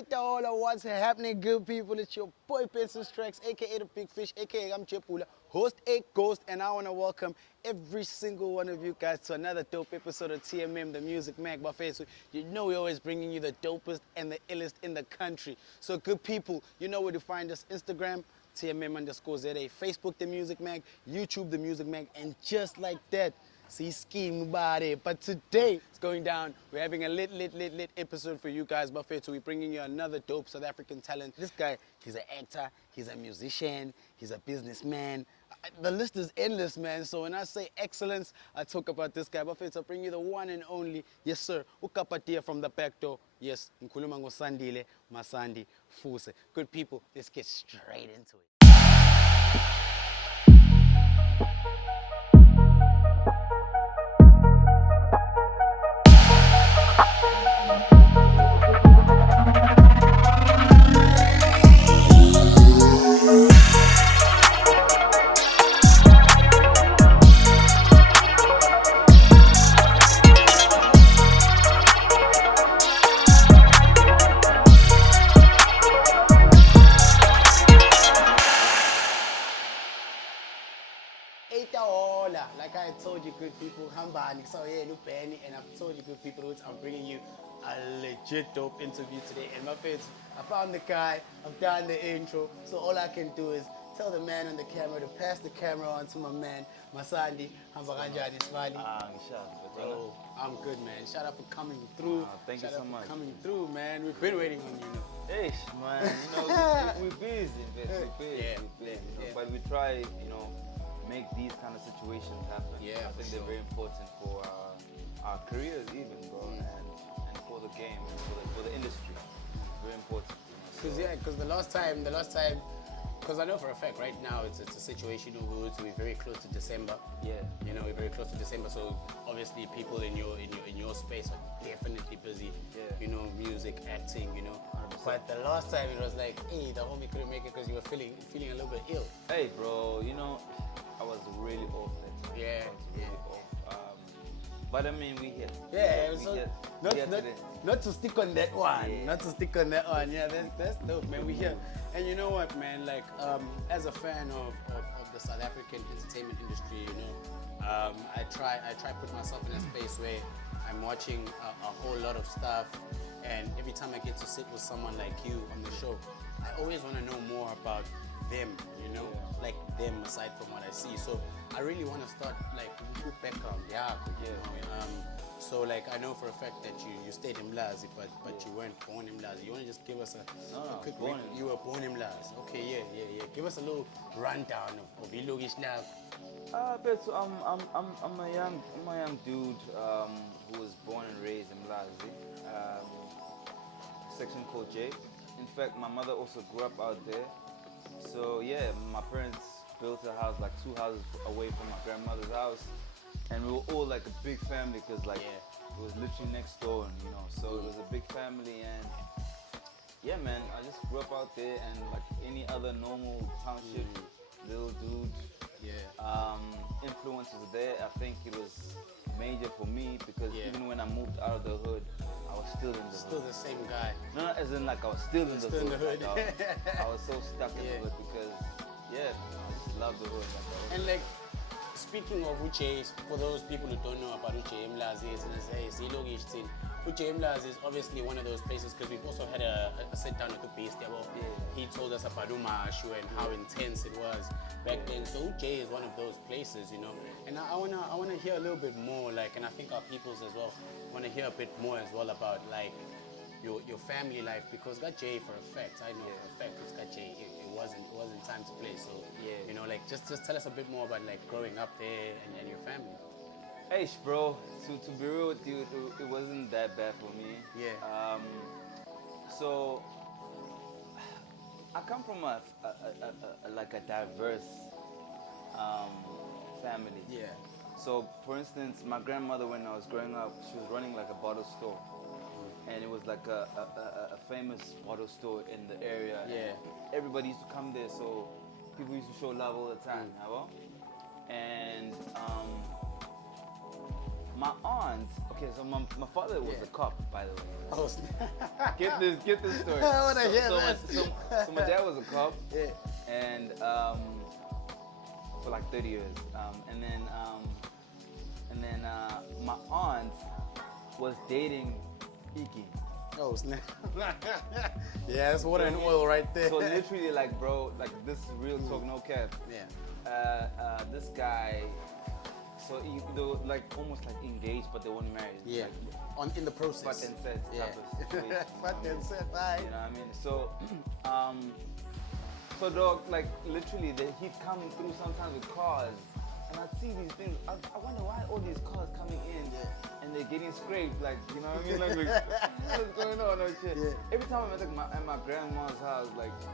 Itaola, what's happening, good people? It's your boy Pencil Strikes, aka the Big Fish, aka I'm Chepula, host a ghost, and I want to welcome every single one of you guys to another dope episode of TMM, the Music Mag Buffet. So you know we're always bringing you the dopest and the illest in the country. So good people, you know where to find us: Instagram, TMM_ZA, Facebook, the Music Mag, YouTube, the Music Mag, and just like that. See scheme body. But today it's going down. We're having a lit episode for you guys, Buffet. So we're bringing you another dope South African talent. This guy, he's an actor, he's a musician, he's a businessman. The list is endless, man. So when I say excellence, I talk about this guy. Buffet, so bring you the one and only, yes sir, Ukapatia from the back door. Yes, Nkuluma Sandile Mfusi. Good people, let's get straight into it. Like I told you, good people, Hambani, so yeah, Benny, and I've told you, good people, which I'm bringing you a legit dope interview today. And my friends, I found the guy, I've done the intro, so all I can do is tell the man on the camera to pass the camera on to my man, Masandi, Hambakanjani Smiley. Bro, I'm good, man. Shout out for coming through. Thank you so much. Coming through, man. We've been waiting on you. Hey, man, we're busy, but we try, make these kind of situations happen. Yeah, I think they're very important for our careers, even, bro, and for the game, and for the industry. Very important. Because the last time, because I know for a fact right now it's a situation where we're very close to December. Yeah. We're very close to December, so obviously people in your space are definitely busy. Yeah. Music, acting, 100%. But the last time it was like, hey, the homie couldn't make it because you were feeling a little bit ill. Hey, bro, I was really off that time. Yeah. But I mean, we here. Yeah, not to stick on that one. Yeah. Not to stick on that one. Yeah, that's dope, man. We here. And you know what, man? Like, as a fan of the South African entertainment industry, I try put myself in a space where I'm watching a whole lot of stuff, and every time I get to sit with someone like you on the show, I always want to know more about them, like them aside from what I see. So I really want to start like with background, So like I know for a fact that you stayed in Mlazi, but you weren't born in Mlazi. You want to just give us a quick you were born in Mlazi. Okay, yeah. Give us a little rundown of Ilogish Lab. So I'm a young dude who was born and raised in Mlazi, section called J. In fact, my mother also grew up out there. So yeah, my parents built a house like 2 houses away from my grandmother's house, and we were all like a big family because it was literally next door, so it was a big family. And yeah, man, I just grew up out there, and like any other normal township little dude, influence was there. I think it was major for me because even when I moved out of the hood, I was still in the hood. Still the same guy. No, as in like I was still in the hood. Like, I was so stuck in the hood because, I just love the hood. And like, speaking of Uche, for those people who don't know about Uche Mlazi, Uche Mlazi is obviously one of those places because we've also had a sit down with the beast. He told us about Umashu and how intense it was back then. So Uche is one of those places, And I wanna hear a little bit more, like, and I think our peoples as well want to hear a bit more as well about like your family life, because got Jay for a fact. I know for a fact it's got Jay. It wasn't time to play. So like just tell us a bit more about like growing up there and your family. Hey, bro, to be real with you, it wasn't that bad for me. Yeah. So I come from a diverse family. Yeah. So for instance, my grandmother, when I was growing up, she was running like a bottle store. And it was like a famous bottle store in the area. Yeah. And everybody used to come there, so people used to show love all the time. And my aunt. Okay, so my father was Yeah. a cop, by the way. Oh, Get this story. I wanna hear so, this. so my dad was a cop, Yeah. and for like 30 years, and then my aunt was dating Iki. Oh, snap. Yeah, that's water and oil right there. So literally, like, bro, like this is real talk, no cap. Yeah. This guy, so they were like almost like engaged, but they weren't married. Yeah. Like, In the process. fat and set Yeah. type of situation. Fat and set, aye. You know what I mean? So, so dog, like literally, he'd come through sometimes with cars, and I'd see these things. I wonder why all these cars coming in, and they're getting scraped. Like, you know what I mean? Like what's going on? And shit. Yeah. Every time I'm at my grandma's house, like this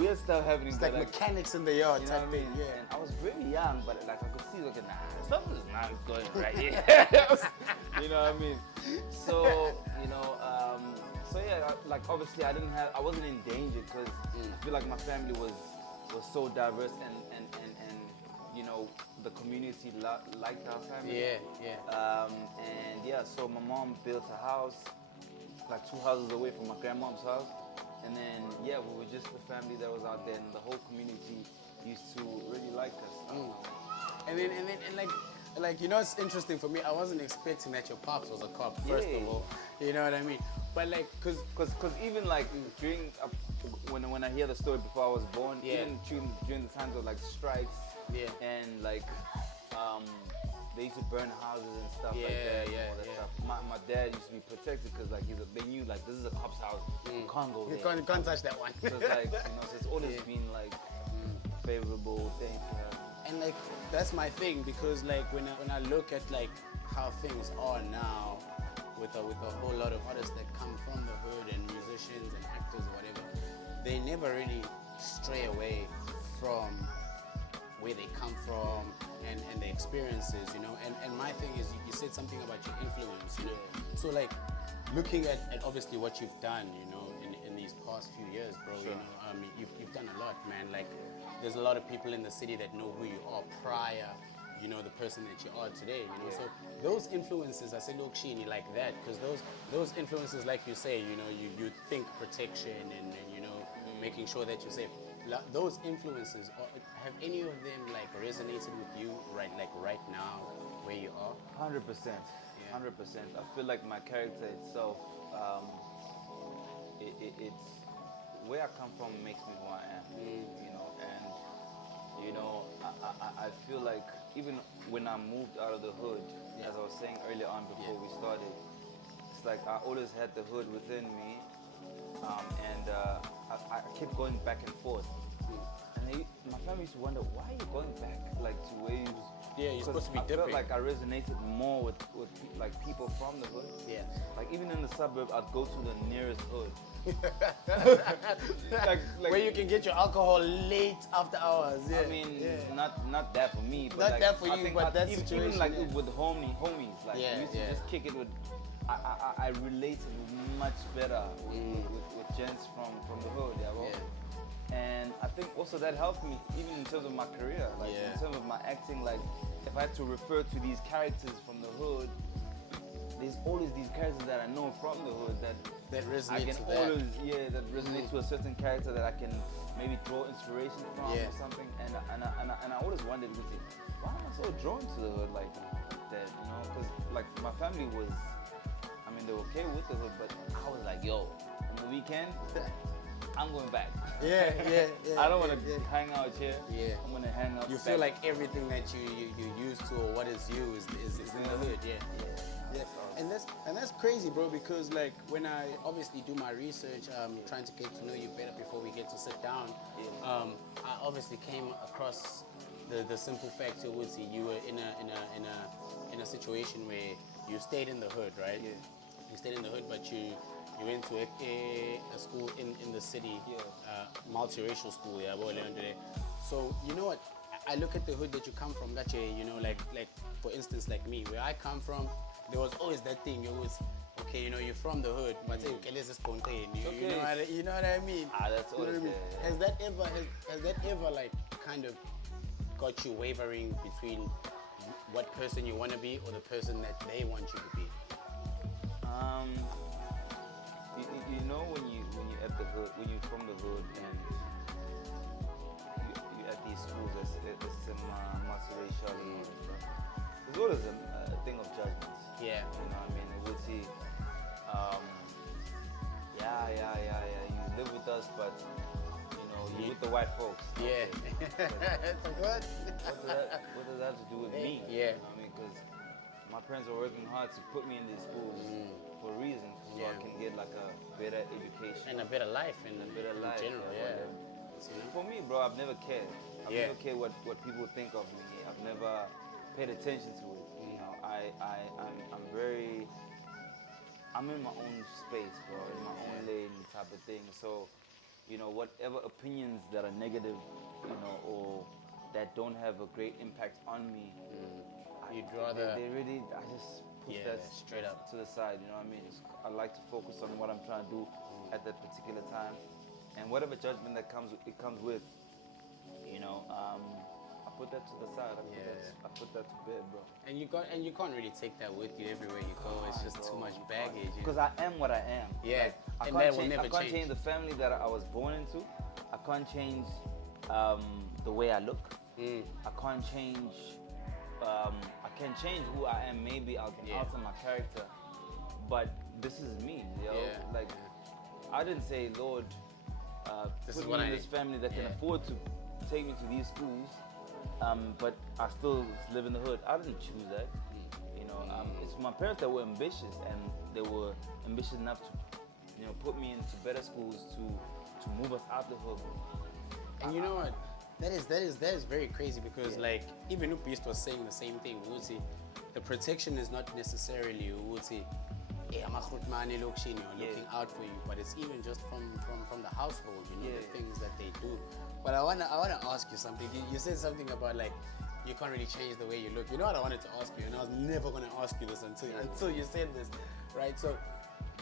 weird stuff happening. It's but, like mechanics in the yard you know type what I thing. mean? Yeah. And I was really young, but like I could see, like, nah, something's not going right here. You know what I mean? So, you know, so yeah, like obviously I wasn't in danger because I feel like my family was so diverse and you know, the community liked our family. Yeah, yeah. And yeah, so my mom built a house like 2 houses away from my grandmom's house. And then, yeah, we were just the family that was out there, and the whole community used to really like us. And like you know, it's interesting for me. I wasn't expecting that your pops was a cop. First of all, you know what I mean. But like, cause even like during when I hear the story before I was born, Yeah. even during the times of like strikes, Yeah. and like they used to burn houses and stuff like Yeah, that. yeah, and all that yeah. stuff. My dad used to be protected because like they knew like this is a cop's house. You can't go you there. can't touch that one. So it's like, you know, so it's always Yeah. been like favorable thing to have. And like that's my thing, because like when I look at like how things are now with a whole lot of artists that come from the hood and musicians and actors or whatever, they never really stray away from where they come from and the experiences, you know. And my thing is, you said something about your influence, you know. So like looking at obviously what you've done, you know, in these past few years, bro, you know, I mean, you've done a lot, man. Like there's a lot of people in the city that know who you are prior, you know, the person that you are today, you know. So those influences, I say, look, Sheeny, like that, because those influences, like you say, you know, you think protection and you know, making sure that you're safe. Those influences, have any of them like resonated with you right now where you are? 100%. 100%. I feel like my character itself, it's where I come from makes me who I am, you know, and you know, I feel like even when I moved out of the hood, as I was saying earlier on before we started, it's like I always had the hood within me, and I kept going back and forth. And my family used to wonder, why are you going back like to where you? Yeah, you're supposed to be I dipping. felt like I resonated more with like people from the hood. Yeah. Like even in the suburb, I'd go to the nearest hood. like Where you can get your alcohol late after hours. Yeah. I mean, not that for me, but Not like, that for I you, think but that even situation, like yeah. with homies, like Yeah, we used to yeah. just kick it with. I related much better with gents from the hood, yeah, bro. Yeah. And I think also that helped me even in terms of my career, like in terms of my acting. Like if I had to refer to these characters from the hood, there's always these characters that I know from the hood that resonate I can to that. always that resonate to a certain character that I can maybe draw inspiration from Yeah. or something. And I always wondered, why am I so drawn to the hood like that? You know, because like my family was, I mean, they were okay with the hood, but I was like, yo, on the weekend, I'm going back. Yeah. I don't want to yeah. hang out here. Yeah. I'm gonna hang out. You back. feel like everything that you used to, or what is you is in the hood, yeah. And that's crazy, bro, because like when I obviously do my research, trying to get to know you better before we get to sit down, I obviously came across the simple fact you would see you were in a situation where you stayed in the hood, right? Yeah. You stayed in the hood, but you went to a school in the city, multiracial school, yeah. So you know what? I look at the hood that you come from, that you know, like for instance, like me, where I come from, there was always that thing. It was okay, you know, you're from the hood, but say, okay, let's just spontaneous. You know what I mean? That's You know always what I mean? there. Has that ever like kind of got you wavering between what person you want to be or the person that they want you to be? You know when you at the hood, when you're from the hood and you at these schools, it's multiracial and stuff. There's always a thing of judgment. Yeah. You know what I mean? It would see, you live with us, but you know you're with the white folks. Yeah. Okay. It's like, what? What does that have to do with me? Yeah. You know what I mean? Because my parents are working hard to put me in these schools for a reason, so I can get like a better education And a better life in general, yeah. For me, bro, I've never cared. I've Yeah. never cared what people think of me. I've never paid attention to it. You know, I'm in my own space, bro, in my own lane type of thing. So, you know, whatever opinions that are negative, you know, or that don't have a great impact on me, You'd rather... they really, I just push that straight up to the side, you know what I mean? I like to focus on what I'm trying to do at that particular time. And whatever judgment that comes with, you know, I put that to the side. I put that to bed, bro. And you can't really take that with you everywhere you go. It's just too much baggage. Because I am what I am. Yeah, like, and that will never I can't change the family that I was born into. I can't change the way I look. I can't change. I can change who I am. Maybe I can alter my character, but this is me, yo. Like, I didn't say, Lord, This put is me what in I this need. family that can afford to take me to these schools, but I still live in the hood. I didn't choose that. You know, it's my parents that were ambitious, and they were ambitious enough to, you know, put me into better schools to move us out the hood. And you know what? That is very crazy because like even Beast was saying the same thing. Uthi, the protection is not necessarily Uthi, I'm looking out for you, but it's even just from the household, you know, the things that they do. But I wanna ask you something. You said something about like you can't really change the way you look. You know what I wanted to ask you, and I was never gonna ask you this until you said this, right? So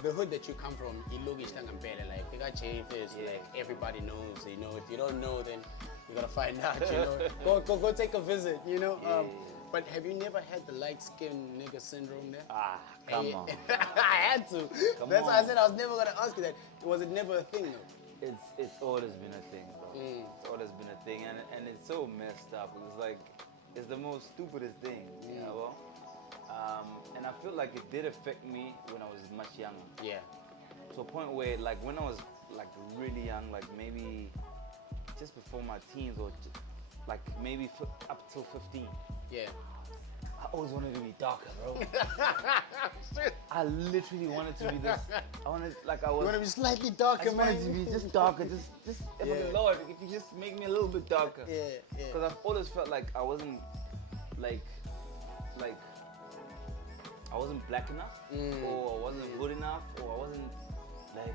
the hood that you come from, like they got JFS, like everybody knows, you know. If you don't know, then you gotta find out, you know. go take a visit, you know. But have you never had the light-skinned nigga syndrome there? Come on. I had to. That's why I said I was never gonna ask you that. Was it never a thing though? It's always been a thing, bro. It's always been a thing, and it's so messed up. It's like, it's the most stupidest thing, you know. And I feel like it did affect me when I was much younger. Yeah. To a point where, like, when I was like really young, like maybe just before my teens, or like maybe up till 15. Yeah. I always wanted to be darker, bro. I literally wanted to be this. I wanted, like, I was. You want to be slightly darker, I man? wanted to be just darker, just. Lord, if you just make me a little bit darker. Yeah. Because I've always felt like I wasn't, like, I wasn't black enough, or I wasn't good enough, or I wasn't, like.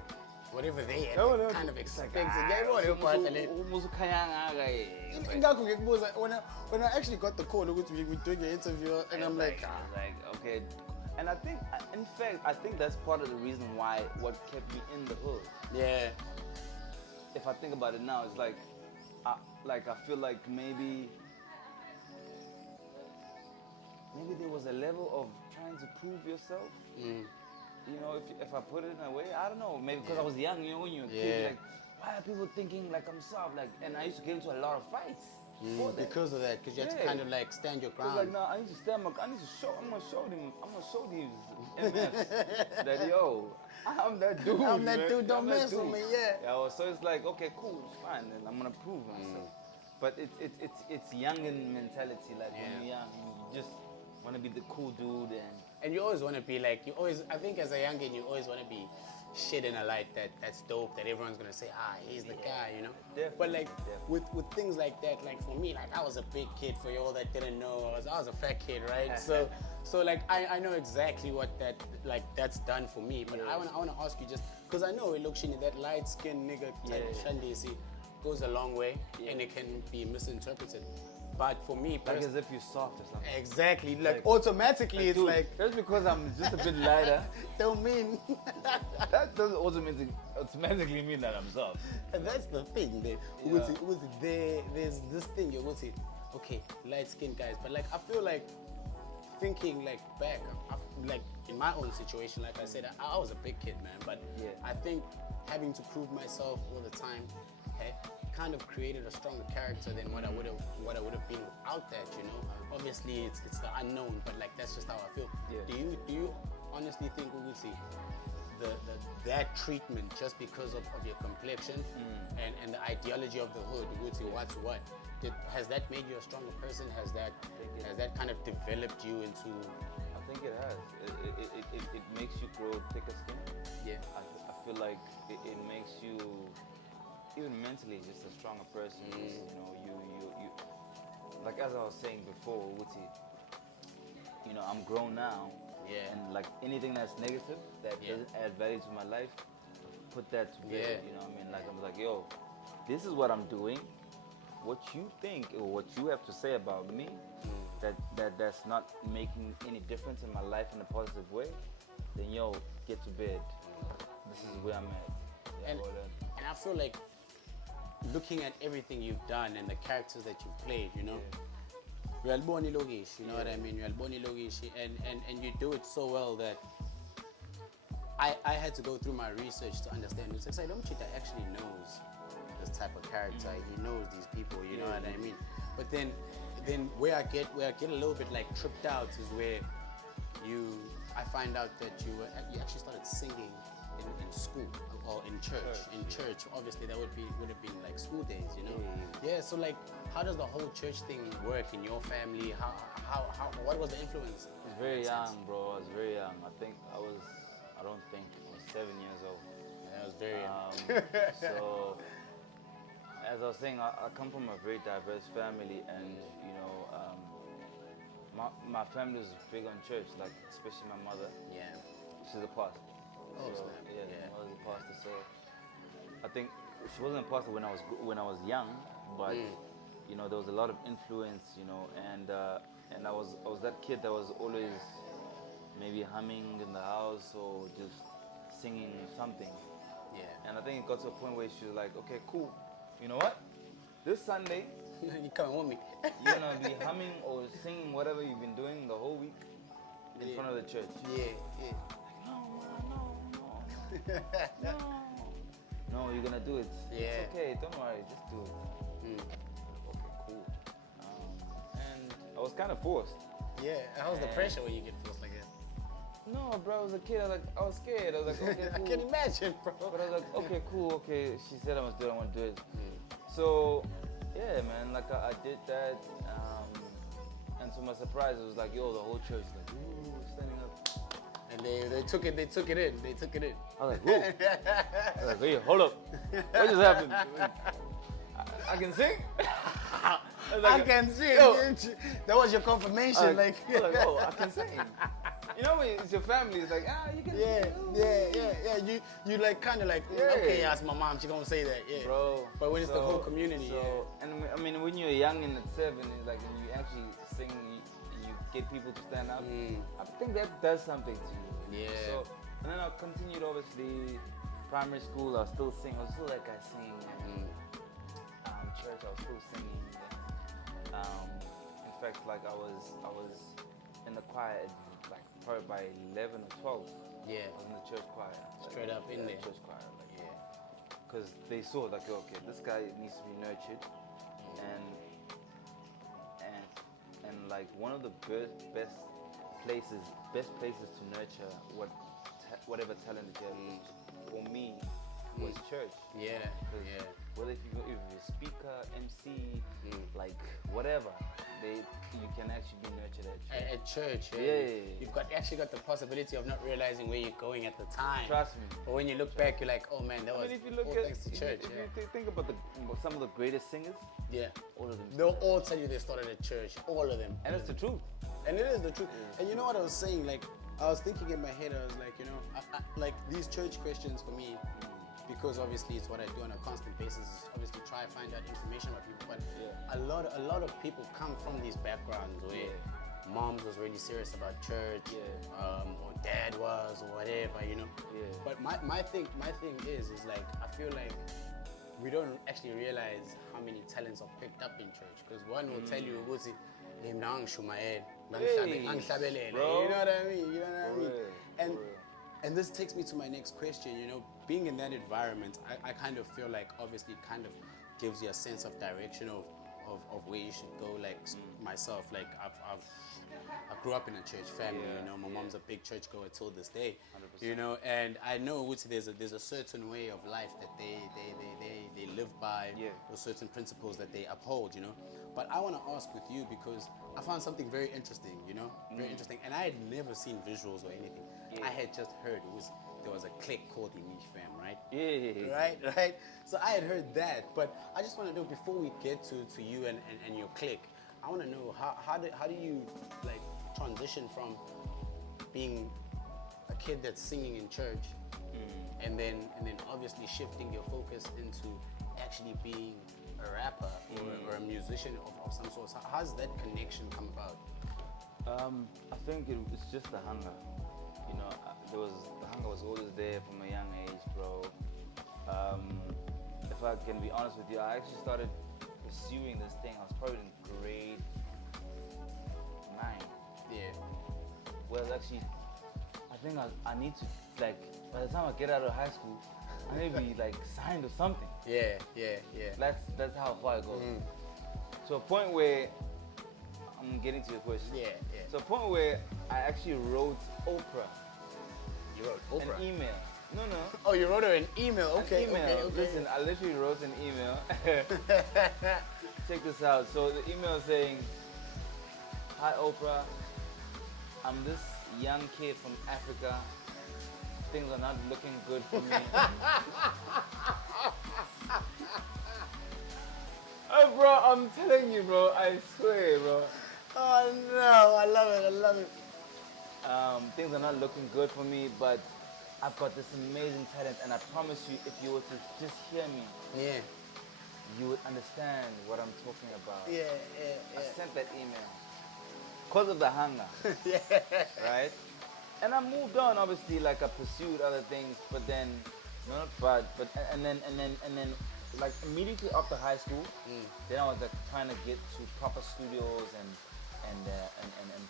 Whatever they had kind of expected. When I actually got the call, we're doing an interview, and I'm like, okay. And I think, in fact, that's part of the reason why what kept me in the hood. Yeah. If I think about it now, it's like, I feel like maybe there was a level of trying to prove yourself. You know, if I put it in a way, I don't know, maybe because I was young, you know, when you're a kid, like, why are people thinking like I'm soft? Like, and I used to get into a lot of fights. Because of that, because you had to kind of like stand your ground. Like, no, I need to stand I need to show, I'm gonna show these MFs that, yo, I'm that dude. I'm that dude, don't mess with me, So it's like, okay, cool, it's fine, then I'm gonna prove myself. But it's youngin' mentality, like when you're young, you just want to be the cool dude, and you always want to be like, I think as a youngin, you always want to be shit in a light that's dope, that everyone's gonna say, he's the guy, you know. But like with things like that, like for me, like I was a big kid. For y'all that didn't know, I was a fat kid, right? So like I know exactly what that's done for me. But I wanna ask you, just because I know it looks shiny, that light skinned nigga type shandisi goes a long way, and it can be misinterpreted. But for me, like as if you're soft or something. Exactly, like automatically, like, it's dude, like just because I'm just a bit lighter, don't mean that doesn't automatically mean that I'm soft. And that's the thing. There's this thing you're going to say, okay, light skinned guys, but like I feel like thinking like back, like in my own situation, like I said, I was a big kid, man. But Yeah. I think having to prove myself all the time kind of created a stronger character than what I would have been without that. You know, obviously it's the unknown, but like that's just how I feel. Yeah. Do you honestly think we would see that treatment just because of your complexion and the ideology of the hood? We would see what's what. Has that made you a stronger person? Has that kind of developed you into? I think it has. It makes you grow thicker skin. Yeah. I feel like it makes you, even mentally, just a stronger person. Just, you like as I was saying before, Wuti, I'm grown now. Yeah. And like anything that's negative that doesn't add value to my life, put that to bed. Yeah. You know what I mean? Like I'm like, yo, this is what I'm doing. What you think or what you have to say about me, that's not making any difference in my life in a positive way, then yo, get to bed. This is where I'm at. Yeah, And I feel like looking at everything you've done and the characters that you've played, you know, you're Alboni Logish, you know what I mean? You're Alboni Logish, and you do it so well that I had to go through my research to understand. It's like Domchita actually knows this type of character. He knows these people, you know what I mean? But then where I get a little bit like tripped out is where I find out that you actually started singing in school or in church. In church, obviously that would have been like school days, you know. Yeah. So like, how does the whole church thing work in your family? How what was the influence? I was very young, bro. I was very young. I don't think I was 7 years old. Yeah, I was very young. So, as I was saying, I come from a very diverse family, and my family was big on church, like especially my mother. Yeah. She's a pastor. Oh, So, snap. my mother's a pastor. So I think she wasn't a pastor when I was young, but there was a lot of influence, and I was that kid that was always maybe humming in the house or just singing something. Yeah. And I think it got to a point where she was like, okay, cool. You know what? This Sunday, You coming with me? you're gonna be humming or singing whatever you've been doing the whole week in front of the church. Yeah. No, no, you're gonna do it. Yeah. It's okay, don't worry, just do it. Okay, cool. And I was kind of forced. Yeah. How's the pressure when you get forced like that? No, bro, I was a kid. I was scared. I was like, okay, I cool. can imagine, bro. But I was like, okay, cool, okay. She said I must do it, I want to do it. So, yeah, man, like I did that. And to my surprise, it was like, yo, the whole church, like, ooh, standing up. And they took it in. I was like, whoa. I was like, hey, hold up. What just happened? I can sing? I can sing. Yo. That was your confirmation, I was like, oh, I can sing. You know when it's your family, it's like, you can yeah. You like kind of like, okay, ask my mom, she gonna say that, yeah. Bro. But when it's the whole community, And I mean, when you're young and at 7, it's like when you actually sing and you get people to stand up, I think that does something to you. Yeah. So, and then I continued, obviously, primary school, I was still singing, I was still that guy singing. Church, I was still singing. In fact, like I was in the choir at like probably by 11 or 12. Yeah. I was in the church choir. Straight up in there. Church choir, like because they saw like, okay, this guy needs to be nurtured, and like one of the best places to nurture whatever talent that you have, for me, was church. Yeah. Whether if you're a speaker, MC, like whatever, you can actually be nurtured at church. At church, Yeah. You've actually got the possibility of not realizing where you're going at the time. Trust me. But when you look back, you're like, oh man, that was If you look all at, thanks to church. if you think about some of the greatest singers, all of them. They'll all tell you they started at church, all of them. And it's the truth. And it is the truth. And you know what I was saying? Like, I was thinking in my head, I was like, I like these church questions for me, because obviously it's what I do on a constant basis, is obviously try to find out information about people. But a lot of people come from these backgrounds where moms was really serious about church, or dad was, or whatever, But my thing is like, I feel like we don't actually realize how many talents are picked up in church. Because one will tell you, Hey, Angihlabelele, bro. you know what I mean? You know what I For mean? real, And for real. and this takes me to my next question. You know, being in that environment, I kind of feel like obviously it kind of gives you a sense of direction of where you should go. Like myself, like I grew up in a church family. Yeah, You know, my yeah. mom's a big church goer till this day. 100%. You know, and I know which there's a certain way of life that they live by, Yeah. or certain principles that they uphold. You know, but I want to ask with you because I found something very interesting. You know, very interesting, and I had never seen visuals or anything. Yeah. I had just heard there was a clique called the Niche Fam, right? Yeah. Right. So I had heard that, but I just want to know before we get to you and your clique, I want to know how do you like transition from being a kid that's singing in church, and then obviously shifting your focus into actually being a rapper or a musician of some sort. So how's that connection come about? I think it's just the hunger. You know, the hunger was always there from a young age, bro. If I can be honest with you, I actually started pursuing this thing. I was probably in grade 9. Yeah. Well, actually, I think I need to, like, by the time I get out of high school, I need to be like signed or something. Yeah. That's how far I go. To a point where I'm getting to your question. Yeah. To a point where I actually wrote Oprah You wrote an Oprah. email. No. Oh, you wrote her an email. Okay. An email. Okay. Listen, I literally wrote an email. Check this out. So the email saying, "Hi Oprah, I'm this young kid from Africa. Things are not looking good for me." Oh, bro, I'm telling you, bro. I swear, bro. Oh no, I love it. Things are not looking good for me, but I've got this amazing talent, and I promise you, if you were to just hear me, Yeah. you would understand what I'm talking about. Yeah. I sent that email because of the hunger, Yeah. right? And I moved on, obviously, like I pursued other things, but then, and then, like immediately after high school, then I was like trying to get to proper studios and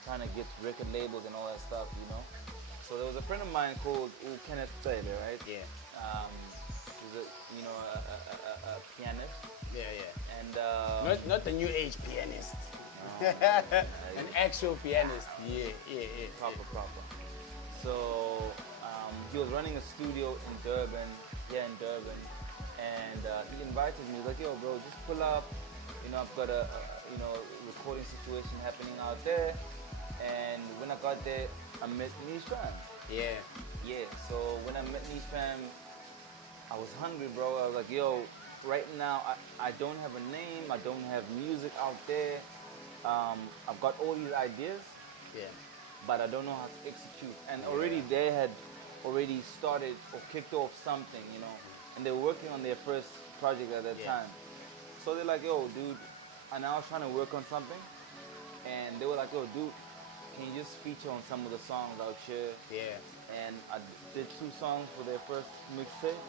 trying to get record labels and all that stuff, you know. So there was a friend of mine called Kenneth Taylor, right? Yeah. He's a pianist, Yeah. and Not the new age pianist. An actual pianist. Yeah. proper. So he was running a studio in Durban, and he invited me. He's like, "Yo, bro, just pull up. You know, I've got a recording situation happening out there." And when I got there, I met Niche Fam. Yeah. So when I met Niche Fam, I was hungry, bro. I was like, "Yo, right now I don't have a name. I don't have music out there. I've got all these ideas, Yeah. but I don't know how to execute." And already they had already started or kicked off something, you know, and they were working on their first project at that time. So they're like, "Yo, dude," and I was trying to work on something, and they were like, "Yo, dude, can you just feature on some of the songs out here?" Yeah. And I did 2 songs for their first mixtape.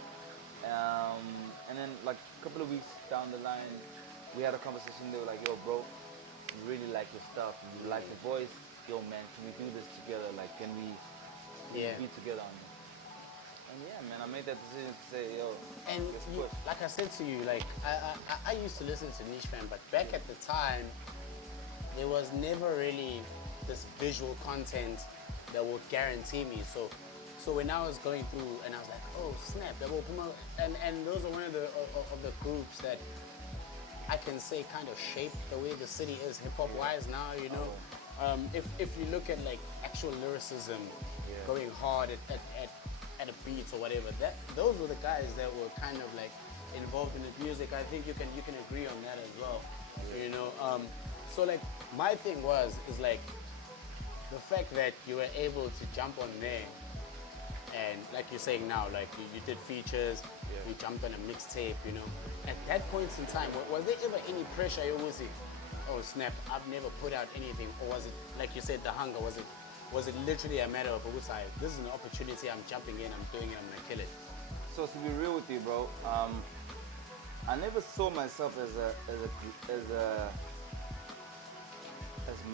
And then like a couple of weeks down the line, we had a conversation. They were like, "Yo, bro, we really like your stuff. You like the voice. Yo, man, can we do this together? Like, can we be together on this?" And yeah, man, I made that decision to say, "Yo, And let's you, push." like I said to you, like I used to listen to Niche Fam, but back at the time, there was never really this visual content that would guarantee me. So when I was going through, and I was like, oh snap, that will come out, and those are one of the groups that I can say kind of shaped the way the city is hip hop wise now. You know, if you look at like actual lyricism, going hard at a beat or whatever, those were the guys that were kind of like involved in the music. I think you can agree on that as well. You know, so like my thing is like the fact that you were able to jump on there, and like you're saying now, like you did features, you jumped on a mixtape, you know. At that point in time, was there ever any pressure you was it? Oh snap, I've never put out anything, or was it like you said, the hunger? Was it literally a matter of this is an opportunity, I'm jumping in, I'm doing it, I'm gonna kill it? So to be real with you, bro, I never saw myself as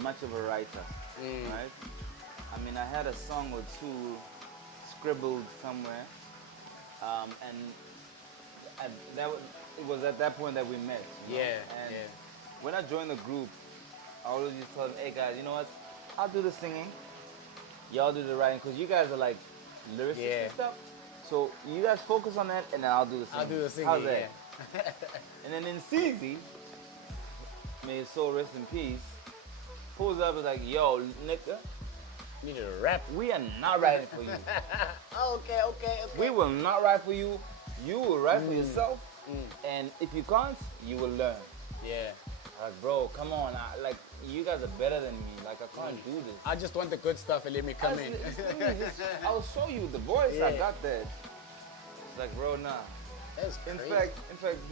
much of a writer. right? I mean, I had a song or two scribbled somewhere, and it was at that point that we met. You know? Yeah, And yeah. when I joined the group, I always just tell them, hey guys, you know what? I'll do the singing, y'all do the writing, because you guys are like lyricists Yeah. and stuff. So you guys focus on that, and then I'll do the singing. I'll do the singing, How's that? yeah. And then in CZ, may his soul rest in peace, pulls up and is like, yo, nigga, Need to rap. we are not writing for you. Okay. We will not write for you. You will write for yourself. And if you can't, you will learn. Yeah. Like, bro, come on. Like, you guys are better than me. Like, I can't do this. I just want the good stuff and let me come in. I'll show you the voice. I Yeah. got that. It's like, bro, nah. That's In crazy. fact,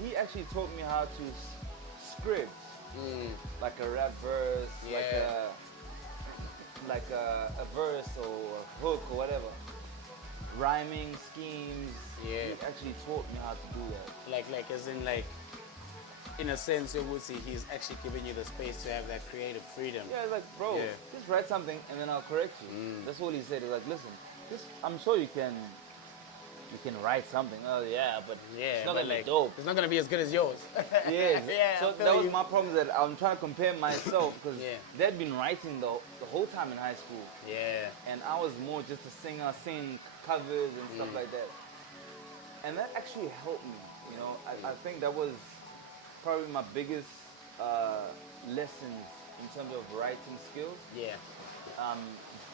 he actually taught me how to script, like a rap verse, Yeah. like a verse or a hook or whatever. Rhyming schemes. Yeah. He actually taught me how to do that. Like as in like, in a sense, you would see he's actually giving you the space to have that creative freedom. Yeah, it's like, bro, Yeah. just write something and then I'll correct you. That's what he said. He's like, listen, I'm sure you can write something. Oh yeah, but Yeah, it's not but gonna like, be dope. it's not gonna be as good as yours. Yeah, Yeah, so I feel that was you. my problem, that I'm trying to compare myself because Yeah. they'd been writing the whole time in high school, Yeah. and I was more just a singer, sing covers and stuff like that. And that actually helped me. You know, I think that was probably my biggest lessons in terms of writing skills. Yeah.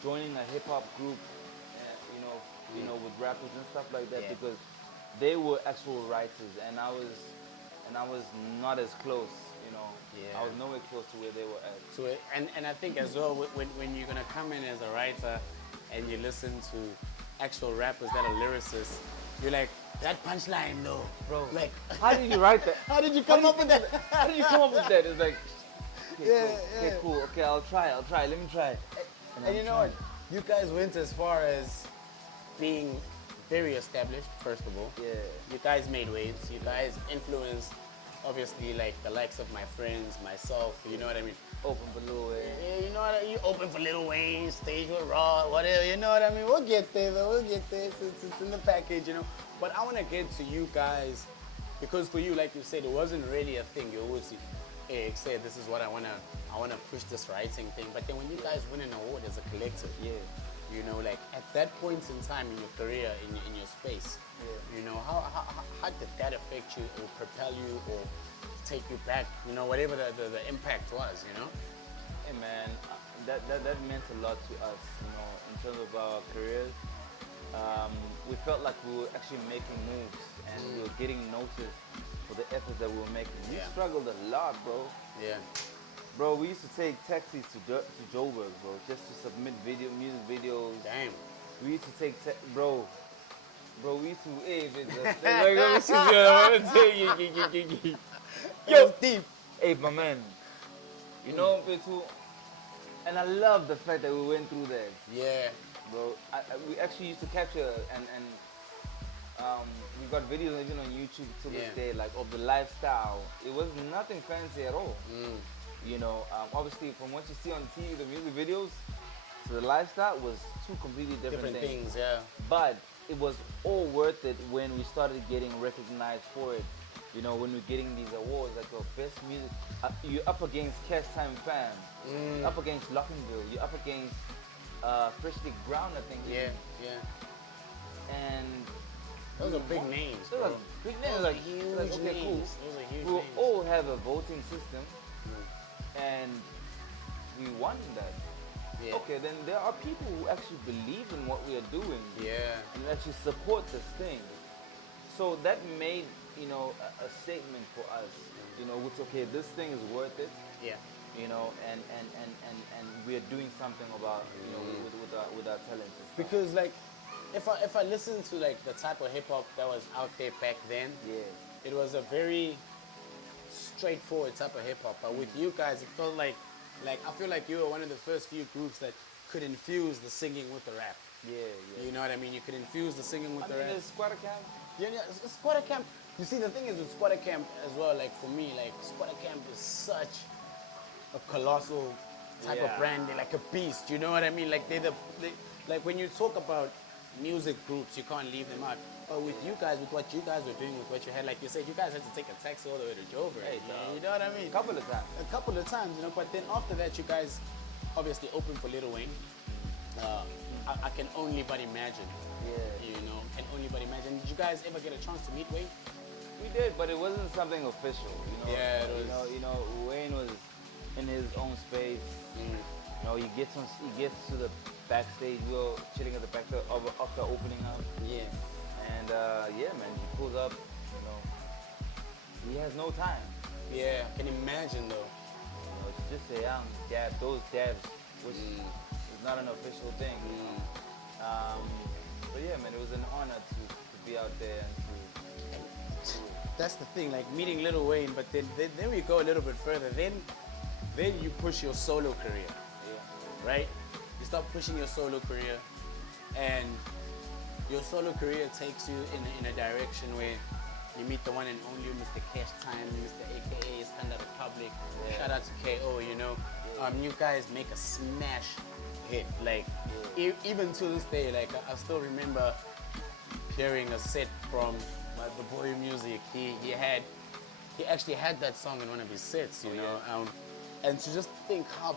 Joining a hip hop group, you know, with rappers and stuff like that, because they were actual writers, and I was not as close. You know, Yeah. I was nowhere close to where they were at. So and I think as well when you're gonna come in as a writer and you listen to actual rappers that are lyricists, you're like, that punchline though, Bro, like how did you write that? how did you come up with that? How did you come up with that? It's like, okay, Yeah, cool, yeah. okay, cool, okay, I'll try. Let me try. And you know what? You guys went as far as being very established, first of all. Yeah. You guys made waves. You guys influenced, obviously, like the likes of my friends, myself. You know what I mean? Open below it. Yeah, you know what I mean? You open for Lil Wayne, stage with Raw, whatever. You know what I mean? We'll get there, though. We'll get there. It's in the package, you know. But I want to get to you guys because for you, like you said, it wasn't really a thing. You always say, this is what I wanna push this writing thing. But then when you guys win an award as a collective, Yeah. you know, like at that point in time in your career, in your space, you know, how did that affect you or propel you or take you back, you know, whatever the impact was, you know? Hey man, that meant a lot to us, you know, in terms of our careers. We felt like we were actually making moves and we were getting noticed for the efforts that we were making. We Yeah. struggled a lot, bro. Yeah. Bro, we used to take taxis to Joburg, bro, just to submit music videos. Damn. We used to take, bro, we used to, hey, let me see, Yo, deep. hey, my man, you know, Petu, and I love the fact that we went through that. Yeah. Bro, we actually used to capture and we got videos even on YouTube to this Yeah. day, like of the lifestyle. It was nothing fancy at all. You know, obviously from what you see on TV, the music videos, so the lifestyle was two completely different Things, yeah. But it was all worth it when we started getting recognized for it. You know, when we're getting these awards, like your best music, you're up against Cash Time Fam, you're up against Lockinville, you're up against Freshly Ground, I think. Yeah, yeah. And Those are big names, those bro. are big names. Those are Like, huge like, okay, names. cool. Those are huge We will names. all have a voting system, and we won that. Yeah. Okay, then there are people who actually believe in what we are doing. Yeah. And actually support this thing. So that made, you know, a statement for us. You know, which, okay, this thing is worth it. Yeah. You know, and we are doing something about, you know, with our talent. and stuff. Because like, if I listen to like the type of hip hop that was out there back then, Yeah. it was a very straightforward type of hip hop. But with you guys, it felt like I feel like you were one of the first few groups that could infuse the singing with the rap. Yeah, yeah. You know what I mean? You could infuse the singing with I the mean, rap. there's Squatter Camp. Yeah, Squatter Camp. You see, the thing is with Squatter Camp as well, like for me, like Squatter Camp is such a colossal type of Yeah. brand. They're like a beast. You know what I mean? Like like when you talk about music groups, you can't leave them out. But with you guys, with what you guys were doing, with what you had, like you said, you guys had to take a taxi all the way to Joburg. Hey, Yeah, dog. you know what I mean? Couple of times. A couple of times, you know. But then after that, you guys obviously opened for Lil Wayne. I can only but imagine. Yeah. You know, can only but imagine. Did you guys ever get a chance to meet Wayne? We did, but it wasn't something official. You know. Yeah, it was. You know, Wayne was in his own space. You know, he gets to the backstage. We were chilling at the back of the opening up. Yeah. And yeah, man, he pulls up. You know, he has no time. Yeah, I can imagine though. You know, it's just a young dab. Those dabs, which is not an official thing. But yeah, man, it was an honor to be out there and to That's the thing, like meeting Lil Wayne, but then we go a little bit further. Then you push your solo career, yeah. right? You start pushing your solo career, and your solo career takes you in a direction where you meet the one and only Mr. Cash Time, Mr. AKA Standard Republic. Yeah. Shout out to KO, you know. You guys make a smash hit. Like even to this day, like I still remember hearing a set from the boy music. He actually had that song in one of his sets, you know. And to just think how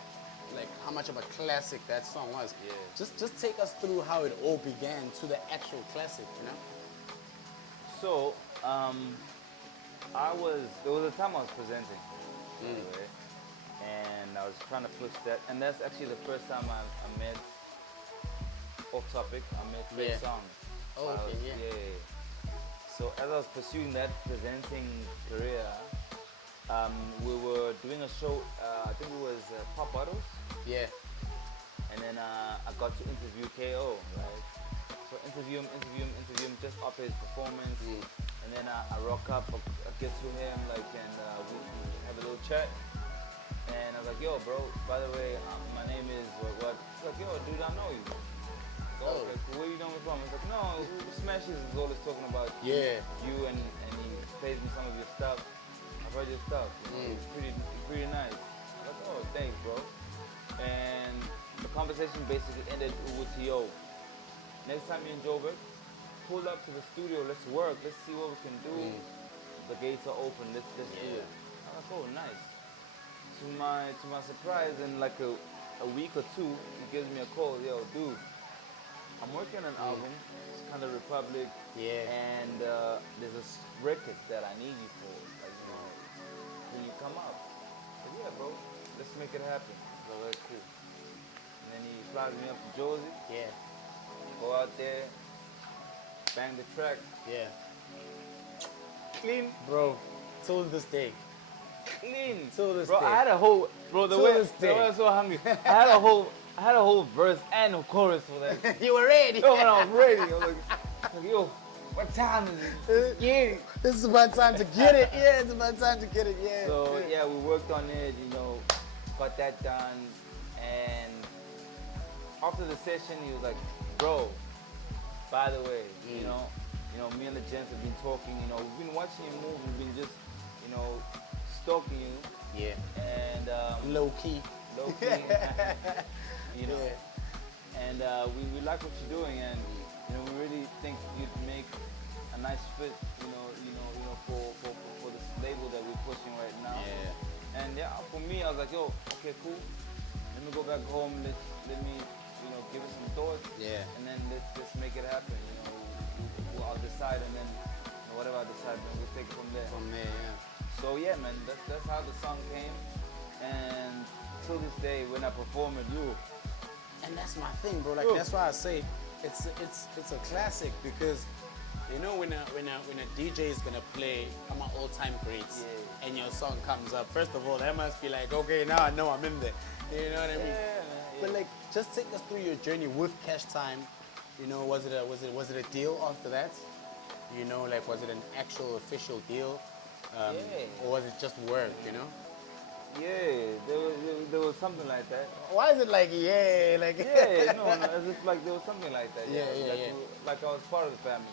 much of a classic that song was. Yeah. Just take us through how it all began to the actual classic, you know. So, there was a time I was presenting, anyway, and I was trying to push that, and that's actually the first time I met, off topic, I met Trey Songz. Oh, okay, yeah. So as I was pursuing that presenting career, we were doing a show, I think it was Pop Bottles, Yeah. and then I got to interview KO, right? So interview him just after his performance. And then I rock up, I get to him, like, and we have a little chat. And I was like, yo, bro, by the way, my name is what? He's like, yo, dude, I know you. So, okay, so where you know me from? He's like, no, Smashes is always talking about you, and he plays me some of your stuff. I've heard your stuff. You know, it's pretty nice. I was like, oh, thanks, bro. And the conversation basically ended with, yo, next time you're in Joburg, pull up to the studio, let's work, let's see what we can do. The gates are open, let's do it. I'm like, oh, nice. To my surprise, in like a week or two, he gives me a call, yo, dude, I'm working on an album, it's kind of Republic, and there's a record that I need you for, like, you know, can you come up? I said, yeah, bro, let's make it happen. I was like, cool. And then he flies me up to Jersey. Yeah. Go out there, bang the track. Yeah. Clean. Bro, till this day. Clean. Till this bro, day. I had a whole, bro, the Till way this day. I was so hungry. I had a whole verse and a chorus for that. You were ready. Yo, when I was ready, I was like, yo, what time is it? Yeah. This is about time to get it. Yeah, it's about time to get it. Yeah. So yeah, we worked on it, you know, got that done, and after the session, he was like, bro, by the way, you know, me and the gents have been talking, you know, we've been watching you move, we've been just, you know, stalking you. Yeah. And Low key. you know. Yeah. And we like what you're doing, and you know, we really think you'd make a nice fit, you know, for this label that we're pushing right now. Yeah. And yeah, for me, I was like, yo, okay, cool. Let me go back home. Let me, you know, give it some thoughts. Yeah. And then let's make it happen. You know, I'll decide, and then you know, whatever I decide, then we'll take it from there. From there, yeah. So yeah, man, that's how the song came. And till this day, when I perform it, And that's my thing, bro. Like that's why I say it's a classic, because you know when a DJ is gonna play my all-time greats and your song comes up, first of all that must be like, okay, now I know I'm in there. You know what I mean? Yeah, man, yeah. But like, just take us through your journey with Cash Time. You know, was it a deal after that? You know, like, was it an actual official deal, or was it just work? You know? Yeah, there was something like that. Why is it like no, as if like there was something like that. Like I was part of the family.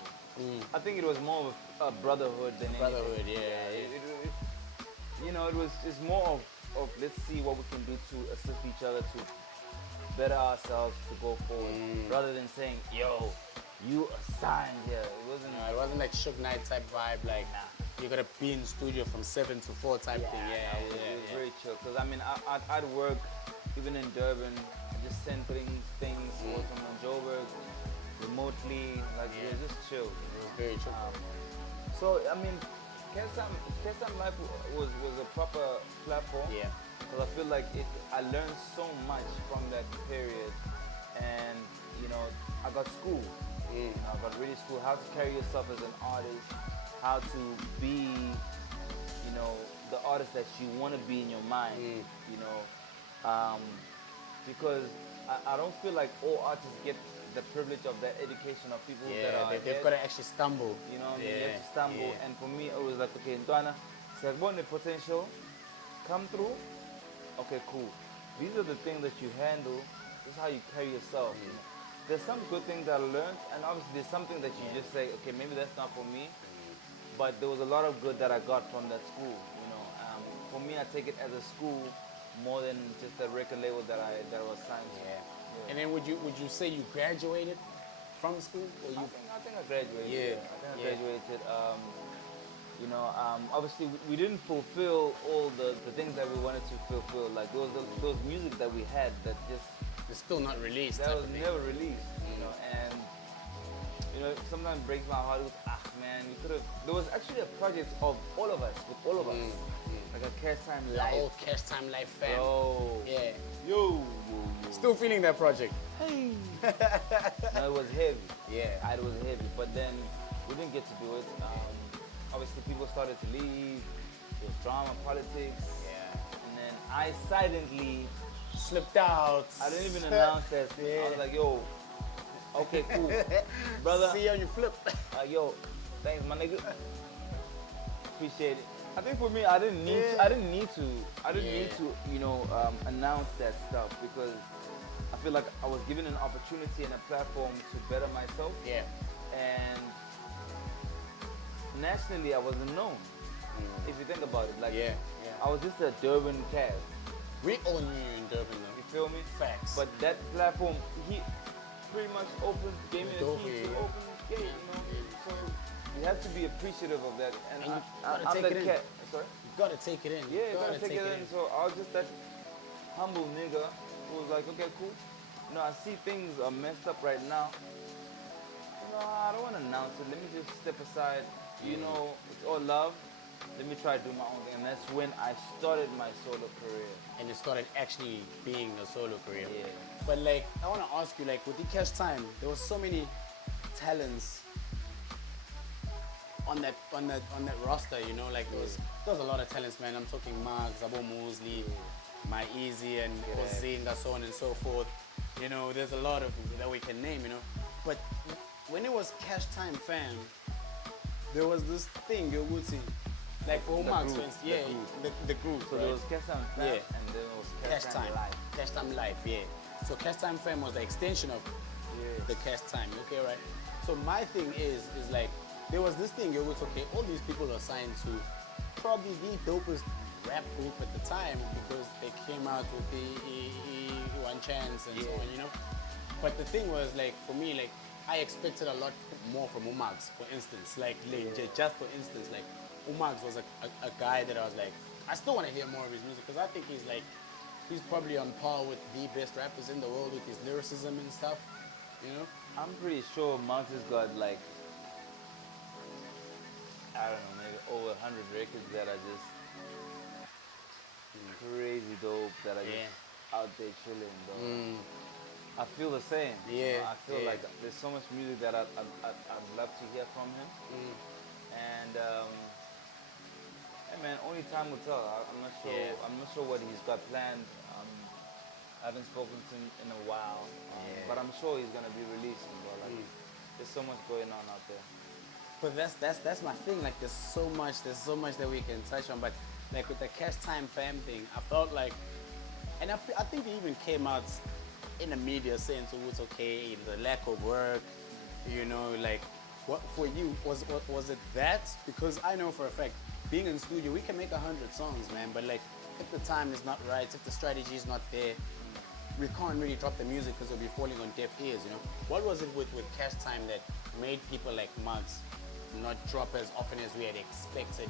I think it was more of a brotherhood than anything. Brotherhood, yeah. You know, it's more of of let's see what we can do to assist each other to better ourselves to go forward, rather than saying, "Yo, you assigned here." It wasn't. No, it wasn't like Shook Night type vibe, like you gotta be in the studio from 7 to 4 type thing. No, it was very chill. Cause I mean, I'd work even in Durban, just send things or from Joburg remotely. Like it was just chill. It was very chill. So I mean, Kesam Life was a proper platform. Yeah. Because I feel like I learned so much from that period, and you know, I got school. You know, I got really school how to carry yourself as an artist, how to be, you know, the artist that you want to be in your mind. You know, because I don't feel like all artists get the privilege of that education of people that are they've got to actually stumble. You know, they have to stumble. And for me, it was like, okay, Ntwana, Segbon the potential, come through. Okay, cool. These are the things that you handle. This is how you carry yourself. You know? There's some good things that I learned, and obviously there's something that you just say, okay, maybe that's not for me. But there was a lot of good that I got from that school. You know, for me, I take it as a school more than just a record label that I was signed to. And then would you say you graduated from school, or you? I think I graduated. Yeah. I think I graduated. You know, obviously we didn't fulfill all the things that we wanted to fulfill. Like those music that we had that just It's still not released. that was never released. You know, and you know sometimes breaks my heart. It was, man, we could have. There was actually a project of all of us, with all of us, like a Cash Time The Live. whole Cash Time Life fam. Yo, Yeah. yo. Still feeling that project. Hey. No, it was heavy. Yeah. It was heavy, but then we didn't get to do it. Obviously, people started to leave. There was drama, politics. Yeah. And then I silently, Slipped out. I didn't even announce that. I was like, yo, okay, cool. Brother, See you on your flip. yo, thanks, my nigga. Appreciate it. I think for me, I didn't need to, you know, announce that stuff because I feel like I was given an opportunity and a platform to better myself. Yeah. And nationally, I wasn't known. If you think about it, like I was just a Durban cat. We all knew you in Durban though. You feel me? Facts. But that platform, he pretty much gave me the Door key for to you, open the gate. You know, so you have to be appreciative of that. And you gotta I'm take that it in. cat. Sorry. You gotta take it in. Yeah, you gotta take it in. So I was just that humble nigga who was like, okay, cool. You know, I see things are messed up right now. You know, I don't want to announce it. Let me just step aside. You know, it's all love. Let me try to do my own thing. And that's when I started my solo career. And it started actually being a solo career. Yeah. But like, I want to ask you, like, with the Cash Time, there was so many talents on that roster. You know, like there was a lot of talents, man. I'm talking Mark, Zabo Mosley, My Easy, and Ozinga, so on and so forth. You know, there's a lot of that we can name. You know, but when it was Cash Time, fam, there was this thing you would see. Like for Marx, for instance, the group. So right? there was Cash Time Fam, Yeah. and then it was Cash Time Live. Cash Time Life, yeah. So Cash Time Fam was the extension of the Cash Time, okay, right? So my thing is like, there was this thing, it was okay, all these people are signed to probably the dopest rap group at the time because they came out with the One Chance and so on, you know? But the thing was, like, for me, like, I expected a lot more from Umags, for instance. Like, just for instance, like, Umags was a guy that I was like, I still want to hear more of his music because I think he's probably on par with the best rappers in the world with his lyricism and stuff, you know? I'm pretty sure Marx has got like, I don't know, maybe over 100 records that are just crazy dope, that are just out there chilling, bro. I feel the same. Yeah. You know, I feel like there's so much music that I'd love to hear from him. And hey man, only time will tell. I'm not sure. I'm not sure what he's got planned. I haven't spoken to him in a while, but I'm sure he's gonna be releasing. Bro. Like, there's so much going on out there. But that's my thing. Like, there's so much that we can touch on. But like with the Cash Time Fam thing, I felt like, and I think it even came out in the media saying, so it's okay, the lack of work, you know, like, what for you was it that? Because I know for a fact, being in the studio, we can make 100 songs, man. But like, if the time is not right, if the strategy is not there, we can't really drop the music because we'll be falling on deaf ears, you know. What was it with Cash Time that made people like Mugs not drop as often as we had expected,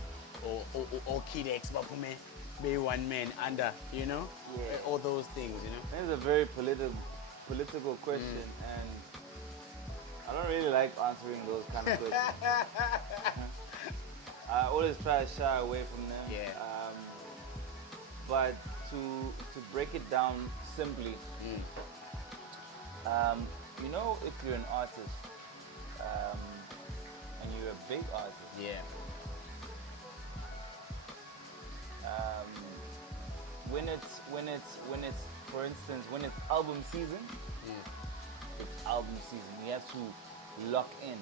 or Kid X, Bapume, be one man under, you know, all those things, you know. It's a very political question, and I don't really like answering those kind of questions. I always try to shy away from them. Yeah. But to break it down simply, you know, if you're an artist and you're a big artist, Yeah. when it's for instance, when it's album season, it's album season. You have to lock in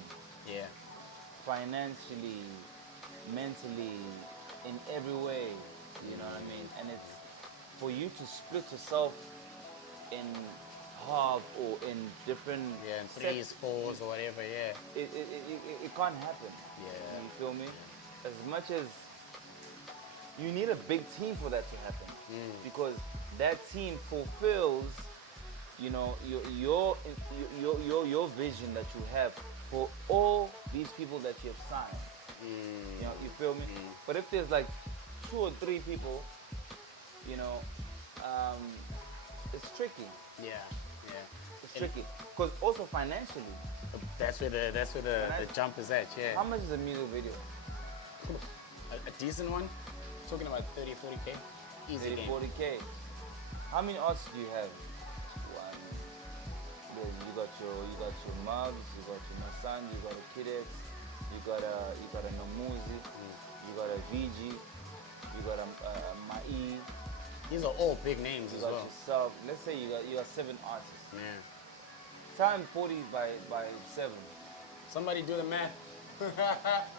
Yeah. financially, mentally, in every way. You know what I mean? And it's for you to split yourself in half or in different Yeah, and threes, fours, or whatever, yeah. it can't happen. Yeah. You feel me? As much as you need a big team for that to happen, because that team fulfills, you know, your vision that you have for all these people that you have signed. You know, you feel me? But if there's like 2 or 3 people, you know, it's tricky. Yeah. It's tricky because also financially, That's where the jump is at, yeah. how much is a music video? A decent one, talking about 30, 40K. Easy 30, game. 40K. How many artists do you have? One. Then you got your Mugs, you got your Masan, you got a Kid X, you got a Namuzi, you got a VG, you got a Mai. These are all big names You as got well. yourself. Let's say you got 7 artists. Yeah. Times 40 by 7. Somebody do the math.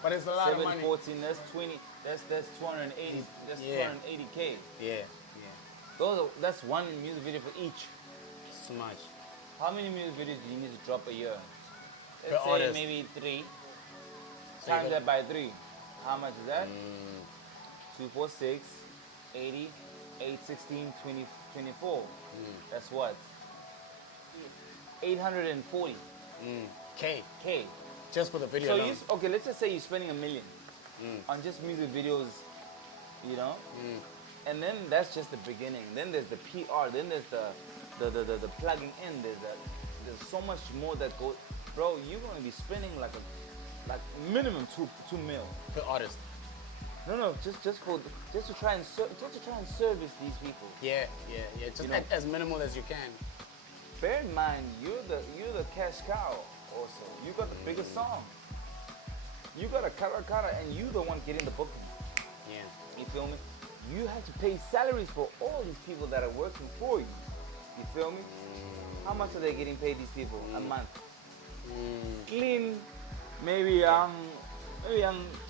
But it's a lot of 7, money. 14. That's 20. That's 280. That's Yeah. 280K. Yeah. That's one music video for each. Too much. How many music videos do you need to drop a year? Per Let's say artist. maybe 3. So you Times got- that by 3. How much is that? 2, 4, 6, 80, 8, 16, 20, 24. That's what? 840 K. K. Just for the video So alone. okay, let's just say you're spending $1 million on just music videos, you know, and then that's just the beginning. Then there's the PR. Then there's the plugging in. There's so much more that goes. Bro, you're gonna be spending like minimum 2 mil. Per artist. No, just to try and service these people. Yeah. Just You know- as minimal as you can. Bear in mind, you're the cash cow. Also, you got the biggest song. You got a cara, and you the one getting the booking. Yeah. You feel me? You have to pay salaries for all these people that are working for you. You feel me? How much are they getting paid, these people, a month? Clean, maybe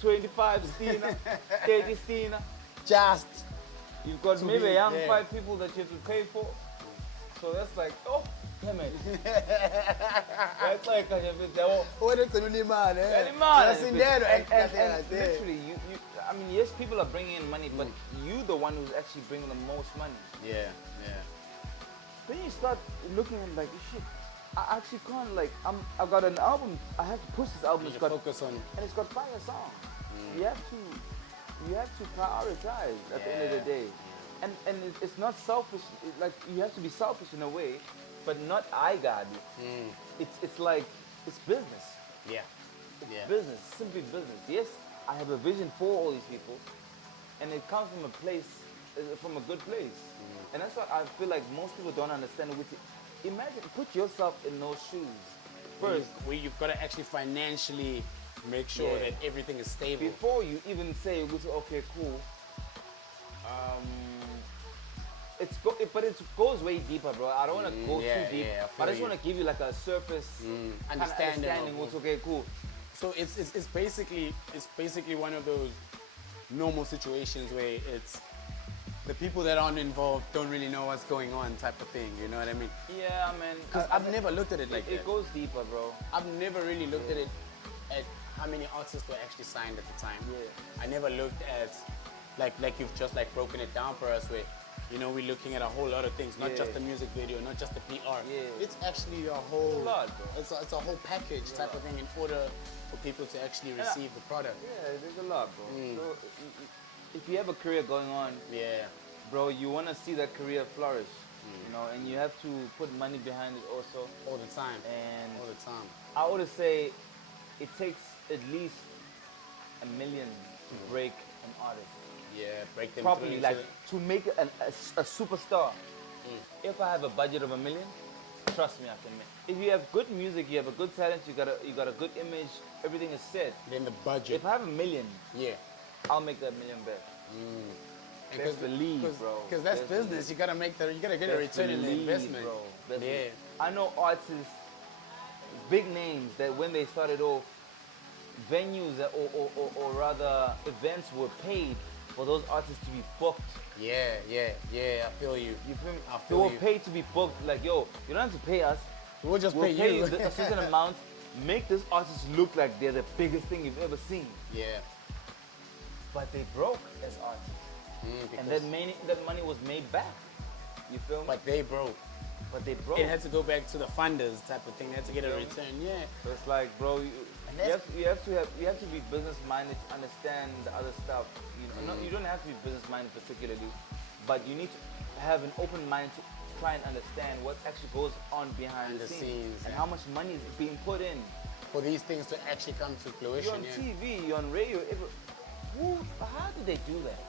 25 stina, 30 stina. Just. You've got To maybe be young there. 5 people that you have to pay for. So that's like, oh, damn it. That's like, What is the money? and literally, I mean, yes, people are bringing in money, but you the one who's actually bringing the most money. Yeah. Then you start looking at like, shit, I actually can't, like, I've got an album, I have to push this album, You it's got, focus on. and it's got fire songs. You have to prioritize at the end of the day. And it's not selfish, like, you have to be selfish in a way, but not I got it. It's like, it's business. Yeah. Business, simply business. Yes, I have a vision for all these people, and it comes from a place, from a good place. And that's what I feel like most people don't understand. Imagine, put yourself in those shoes first. Where you've got to actually financially make sure Yeah. that everything is stable. Before you even say, okay, cool. But it goes way deeper, bro. I don't want to go too deep. I I just feel want to give you like a surface understanding of- what's okay, cool. So it's basically one of those normal situations where it's the people that aren't involved don't really know what's going on type of thing. You know what I mean? Yeah, man. Because I've never looked at it like that. It goes deeper, bro. I've never really looked at it at how many artists were actually signed at the time. Yeah. I never looked at like you've just like broken it down for us, where you know we're looking at a whole lot of things, not Yeah. just the music video, not just the PR. Yeah. It's actually a whole, It's a lot, bro. it's a whole package type of thing in order for people to actually receive the product. Yeah, there's a lot, bro. So if you have a career going on, Yeah. bro, you want to see that career flourish, you know, and you have to put money behind it also. All the time. And All the time. I would say it takes at least $1 million to break an artist Yeah, break them properly, through like into to make a superstar. If I have a budget of $1 million, trust me, I can make. If you have good music, you have a good talent, you got a good image, everything is set. then the budget. If I have $1 million, Yeah. I'll make that $1 million back. Best believe, bro. Because that's Best business. You gotta make the, you gotta get a Best return in the believe, investment. bro. Best Yeah. believe. I know artists, big names, that when they started off, venues or rather events were paid for those artists to be booked. Yeah. I feel you. You feel me? I They feel were you. paid to be booked. Like, yo, you don't have to pay us. We'll just We'll pay you. a certain amount. Make this artist look like they're the biggest thing you've ever seen. Yeah. But they broke as artists. And Because- that money was made back. You feel me? But they broke. But they broke. It had to go back to the funders type of thing. They had to get a return. Yeah. So it's like, bro, you have to be business minded to understand the other stuff. You know, you don't have to be business minded particularly, but you need to have an open mind to try and understand what actually goes on behind the scenes and yeah. how much money is being put in. For these things to actually come to You're fruition. on Yeah. TV, you're on radio. How do they do that?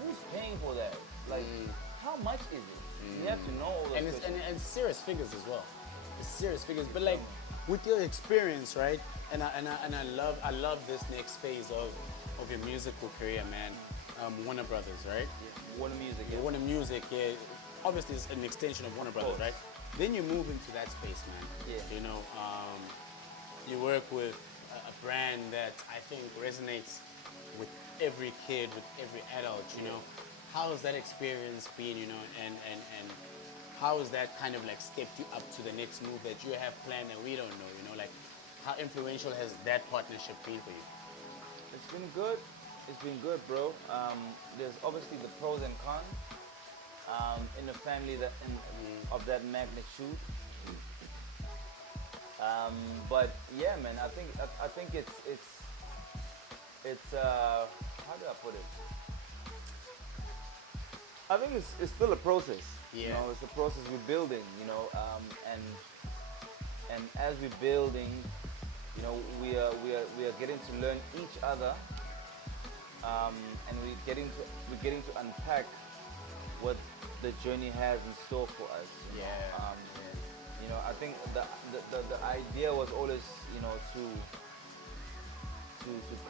Who's paying for that? Like, how much is it? You have to know all those And it's questions. and serious figures as well. It's serious figures. But like with your experience, right? And I love this next phase of your musical career, man. Warner Brothers, right? Warner Music, Yeah, Warner Music, yeah. Obviously, it's an extension of Warner Brothers, right? Then you move into that space, man. Yeah. You know, you work with a brand that I think resonates with every kid, with every adult. You know, how has that experience been? You know, and how has that kind of like stepped you up to the next move that you have planned that we don't know? You know, like how influential has that partnership been for you? It's been good. It's been good, bro. There's obviously the pros and cons in a family of that magnitude. But yeah, man, I think it's how do I put it? I think it's still a process. Yeah. You know, it's a process we're building. You know, and as we're building, you know, we are getting to learn each other, and we're getting to unpack what the journey has in store for us. You know? Yeah. You know, I think the idea was always, you know, to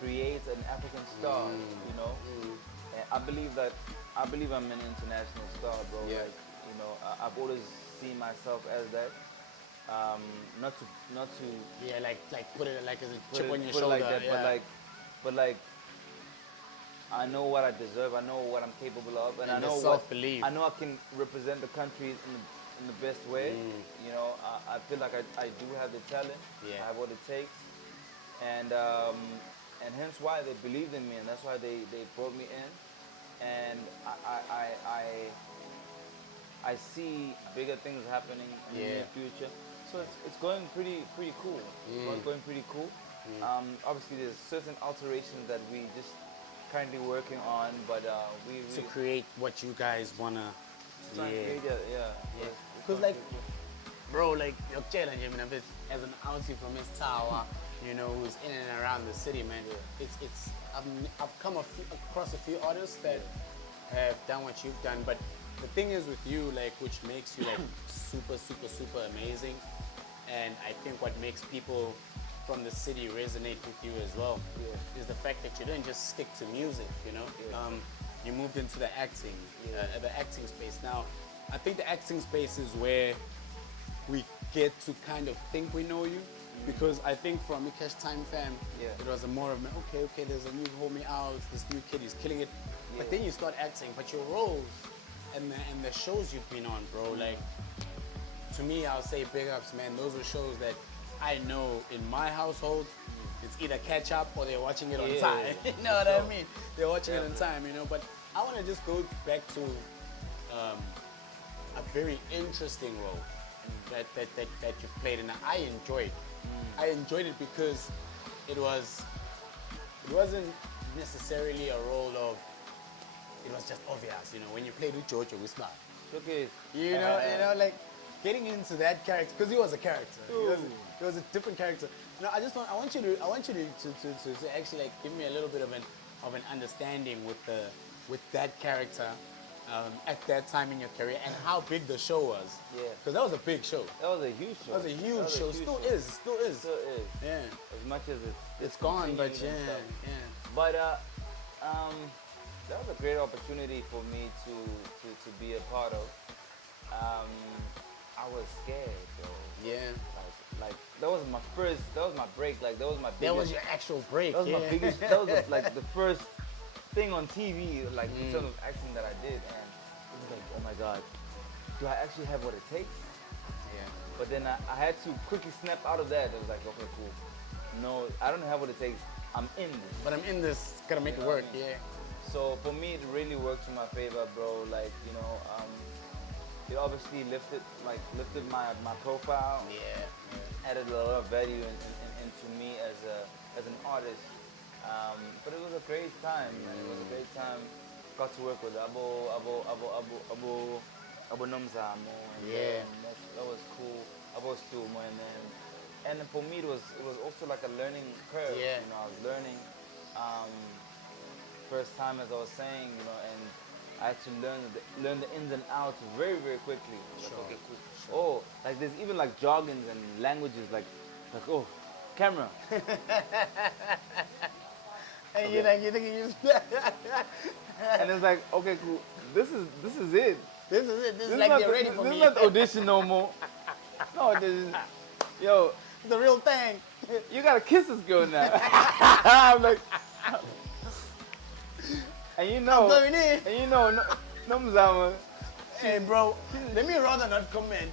create an African star. You know, and I believe I'm an international star, bro. Yeah. Like, you know, I've always seen myself as that. Not to Yeah, like put it like as a put chip it, on your put it shoulder. like that, yeah. but like I know what I deserve. I know what I'm capable of, and I And the know self-belief. I know I can represent the country in the best way. You know, I feel like I do have the talent. Yeah. I have what it takes, and hence why they believed in me, and that's why they brought me in, and I see bigger things happening in the near future. So it's going pretty cool. It's going pretty cool. Obviously, there's certain alterations that we just currently working on, but we To create what you guys wanna. trying to create that, yeah. Because like, bro, like your challenge, I mean, as an outie from this tower, you know, who's in and around the city, man. It's I've come across a few artists that have done what you've done, but the thing is with you, like, which makes you like super amazing, and I think what makes people from the city resonate with you as well is the fact that you didn't just stick to music, you know. You moved into the acting space. Now, I think the acting space is where we get to kind of think we know you, because I think from Ikesh Time Fam, it was a more of okay, there's a new homie out, this new kid is killing it. But then you start acting, but your roles and the shows you've been on, bro, like, to me, I'll say big ups, man. Those were shows that I know in my household, it's either catch up or they're watching it on Yeah, time. yeah, You know what I sure. mean? They're watching it on Definitely. time, you know. But I want to just go back to a very interesting role that you played, and I enjoyed. I enjoyed it because it wasn't necessarily a role of, it was just obvious, you know, when you played with George Wismar. Showcase. Like getting into that character, because he was a character. Ooh. He was a different character. You know, I want you to actually like give me a little bit of an understanding with that character at that time in your career and how big the show was. Yeah. Because that was a big show. That was a huge show. That was a huge show. Still is. Still is. Still is. Yeah. As much as It's gone, but discontinued yeah, and stuff. yeah. But that was a great opportunity for me to be a part of. I was scared, bro. Yeah. Like that was my break. Like that was my biggest. That was your actual break. That was yeah. my biggest. That was like the first thing on TV, like in terms of acting that I did, and it was like, oh my god, do I actually have what it takes? Yeah. But then I had to quickly snap out of that. It was like, okay, cool. No, I don't have what it takes. I'm in this. But I'm in this. Gotta make You it know work. what I mean? Yeah. So for me, it really worked in my favor, bro. Like, you know, it obviously lifted my profile, Yeah. added a lot of value into me as an artist. But it was a great time, man. It was a great time. Got to work with Abo Nomzamo. Yeah. That was cool. Abo Stumo, and then for me it was also like a learning curve. Yeah. You know, I was learning. First time, as I was saying, you know, and I had to learn the ins and outs very, very quickly. Like, Sure. okay, cool. Oh, like there's even like jargons and languages like oh, camera. And Okay. you think you And it's like, okay, cool. This is it. this is it. This is This like is they're not, ready for this me. is not audition no more. No, this is, yo, The real thing. you gotta kiss this girl now. I'm like, and you know, I'm going in. and you know, no Mzama, Hey, bro. Let me rather not comment.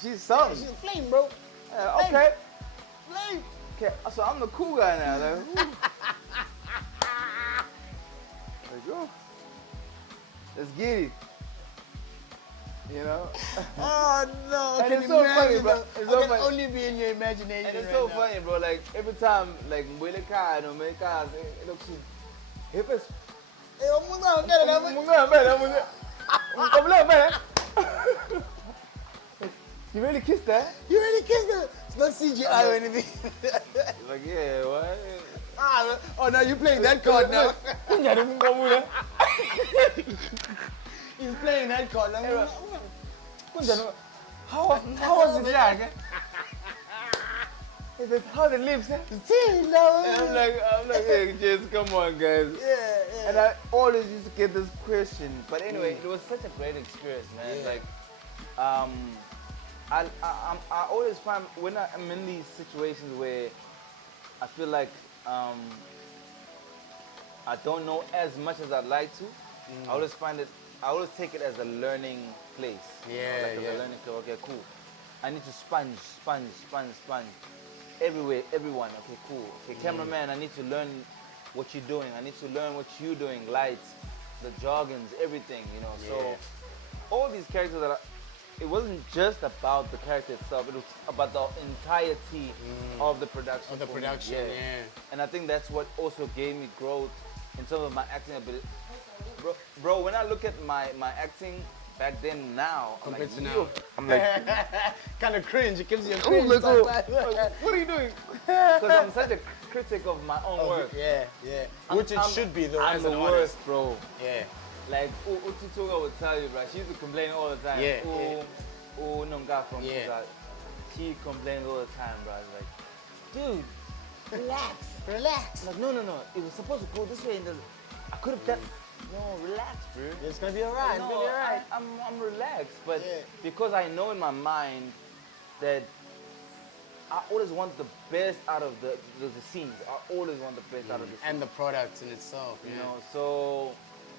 she's something. She's a flame, bro. Okay, Flame. okay, so I'm the cool guy now. Like, whew. Like, oh, let's get it. You know? Oh no! And Can it's you so imagine funny, bro. that? It's I so can funny. only be in your imagination. And it's right so now. funny, bro. Like every time, like Mbele Kai, no Mbele Kai, it looks hip as. Hey, I'm gonna get it. You really kissed that? You really kissed her. It's not CGI or anything. Like, yeah, what? Oh, now you playing that card now. He's playing that card now. How was it like? He said, how the lips? Eh? And I'm like, hey, just come on, guys. Yeah. And I always used to get this question. But anyway, it was such a great experience, man. Yeah. Like, I always find when I'm in these situations where I feel like I don't know as much as I'd like to, I always take it as a learning place. Yeah, like as yeah. a learning place. Okay, cool. I need to sponge. Everywhere, everyone. Okay, cool. Okay, cameraman, I need to learn what you're doing. I need to learn what you're doing. Lights, the jargons, everything, you know. So Yeah. all these characters it wasn't just about the character itself, it was about the entirety of the production. Of the for me, production, yeah. And I think that's what also gave me growth in terms of my acting ability. Bro, when I look at my acting back then now, I'm Compared like, to now. yo, I'm like, Kind of cringe. It gives you a oh, cringe. like, oh, sometimes. like, what are you doing? Because I'm such a critic of my own work. Yeah. Which it should be though. I'm as the an worst, artist. bro. Yeah. Like, Ututoga would tell you, bro. She used to complain all the time. Yeah, Nonga from Yeah. Kuza. She complained all the time, bro. I was like, dude, relax. I'm like, no. It was supposed to go this way. I could have done. No, relax, bro. It's gonna be alright. No, It's gonna be alright. I'm relaxed, but Yeah. because I know in my mind that I always want the best out of the scenes. I always want the best out of the scenes. And the product in itself. You know, so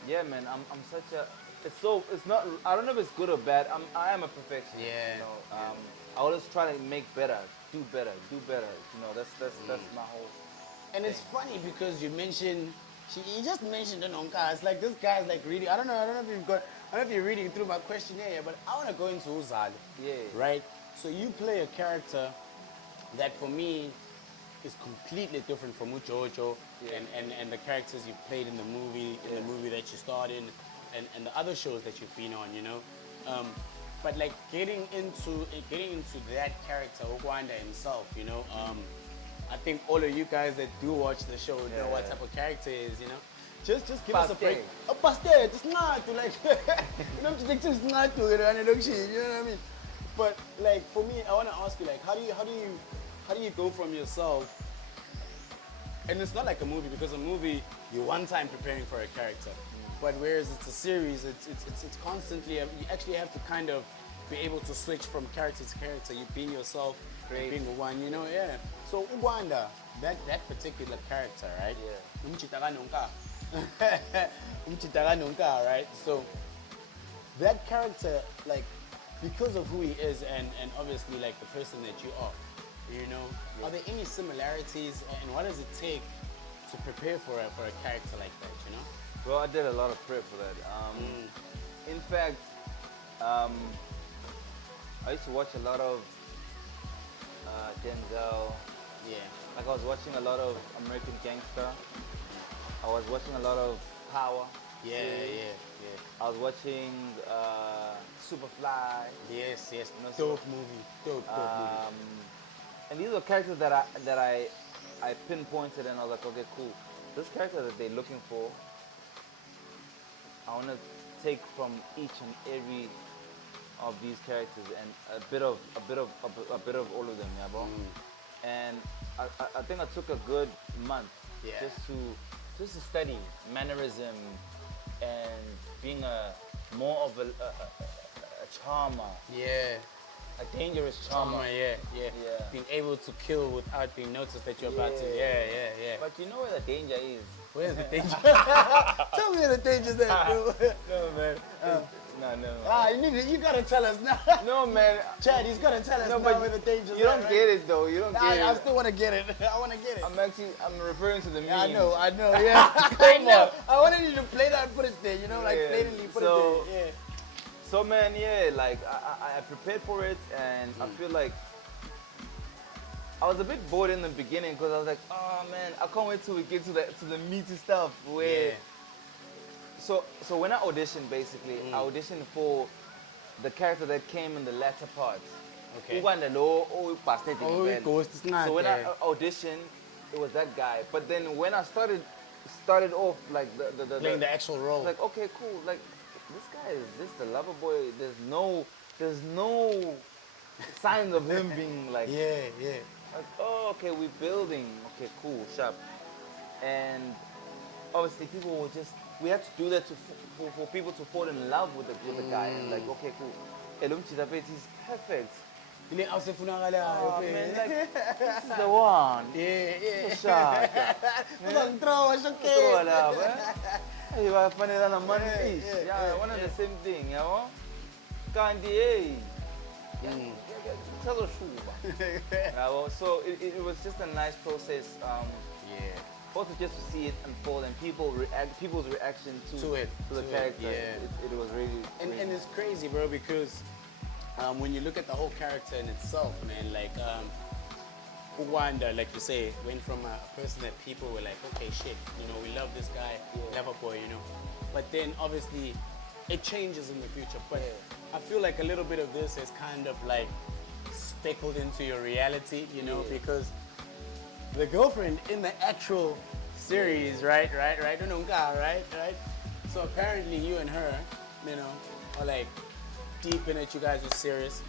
yeah, man, I'm such a. It's not. I don't know if it's good or bad. I am a perfectionist. Yeah, You know, I always try to make better. do better. You know, that's my whole. And it's funny because you mentioned, you just mentioned the Nonka. It's like this guy's like reading. I don't know if you've got, I don't know if you're reading through my questionnaire, but I want to go into Uzali. Yeah. Right. So you play a character that for me is completely different from Ujojo Yeah. and the characters you played in the movie that you starred in, and the other shows that you've been on. You know. But like getting into that character, Ugwanda himself, you know. I think all of you guys that do watch the show know what type of character he is, you know. Just give us a break. A pastel, it's not to like, you know, it's not to, you know what I mean. But like for me, I want to ask you, like, how do you go from yourself? And it's not like a movie, because a movie you're one time preparing for a character, but whereas it's a series, it's constantly, you actually have to kind of be able to switch from character to character. You being yourself, being the one, you know, yeah. So Ugwanda, that particular character, right? Yeah. Umchitaka Nonka, right? So that character, like, because of who he is and obviously like the person that you are, you know, are there any similarities, and what does it take to prepare for a character like that, you know? Well, I did a lot of prep for that. In fact, I used to watch a lot of Denzel. Yeah. Like I was watching a lot of American Gangster. I was watching a lot of Power. Yeah. I was watching Superfly. Yes. You know, Dope movie. Dope movie. And these were characters that I pinpointed, and I was like, okay, cool. This character that they're looking for, I want to take from each and every of these characters and a bit of all of them, yeah, bro. And I think I took a good month just to study mannerism and being more of a charmer. Yeah. A dangerous charmer. Yeah. Being able to kill without being noticed that you're about to. Yeah. But you know where the danger is? Where's the danger? Tell me where the danger's at, bro. No, man. No. You gotta tell us now. No, man. Chad, he's gotta tell us now but where the danger's at. You don't get it, though. You don't get it. I still wanna get it. I wanna get it. I'm referring to the meme. Yeah, I know, yeah. I know. I wanted you to play that and put it there, you know, like blatantly put it there. Yeah. So man, like I prepared for it, and I feel like I was a bit bored in the beginning because I was like, oh man, I can't wait till we get to the meaty stuff. So when I auditioned, basically, I auditioned for the character that came in the latter parts. Okay. So when I auditioned, it was that guy. But then when I started off like the playing the actual role, like, okay, cool, like. This guy is just a lover boy. There's no signs of him being like. Yeah. Like, oh, okay, we're building. Okay, cool, sharp. And obviously, we had to do that for people to fall in love with the guy. And like, okay, cool. Elum Chitapet is perfect. Oh, man, like, this is the one. Yeah. So you funny than a money fish. Yeah, one and the same thing, you know? Candy, so it was just a nice process. Also just to see it unfold and people's reaction to the character. It was really. And it's crazy, bro, because when you look at the whole character in itself, man, like Ugwanda, like you say, went from a person that people were like, okay, shit, you know, we love this guy, lover boy, you know. But then obviously it changes in the future. But I feel like a little bit of this is kind of like speckled into your reality, you know, because the girlfriend in the actual series, right? So apparently you and her, you know, are like deep in it. You guys are serious.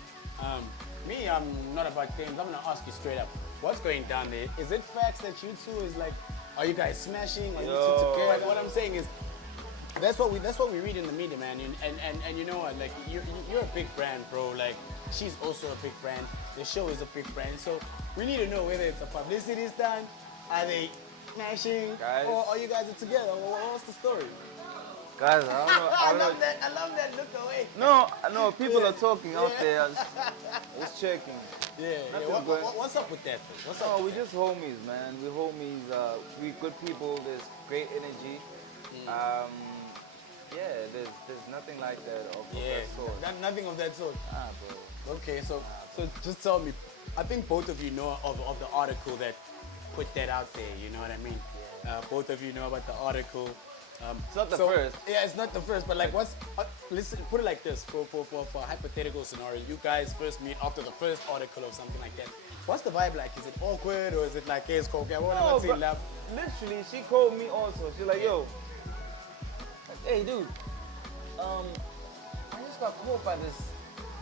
Me, I'm not about games. I'm gonna ask you straight up. What's going down there? Is it facts that you two is like, are you guys smashing? Are you two together? What I'm saying is, that's what we read in the media, man. And you know what? Like you're a big brand, bro. Like she's also a big brand. The show is a big brand. So we need to know whether it's a publicity stunt, are they smashing, or are you guys together? What's the story? Guys, I don't know. I I don't know. love that. I love that look away. No, I know people Yeah. are talking out Yeah. there. I was checking. Yeah, yeah. Nothing going. What's up with that? Though? What's up? No, with we that? just homies, man. We homies. We good people. There's great energy. Mm. Um, yeah, there's nothing like that of Yeah, that sort. nothing of that sort. Ah, bro. Okay, so just tell me. I think both of you know of the article that put that out there. You know what I mean? Yeah. Both of you know about the article. It's not the first. Yeah, it's not the first, but like, what's? Listen, put it like this: for a hypothetical scenario, you guys first meet after the first article or something like that. What's the vibe like? Is it awkward or is it like, hey, it's cool? Okay, I want No, to see but lab. literally, she called me also. She's like, yo, hey, dude, I just got caught by this,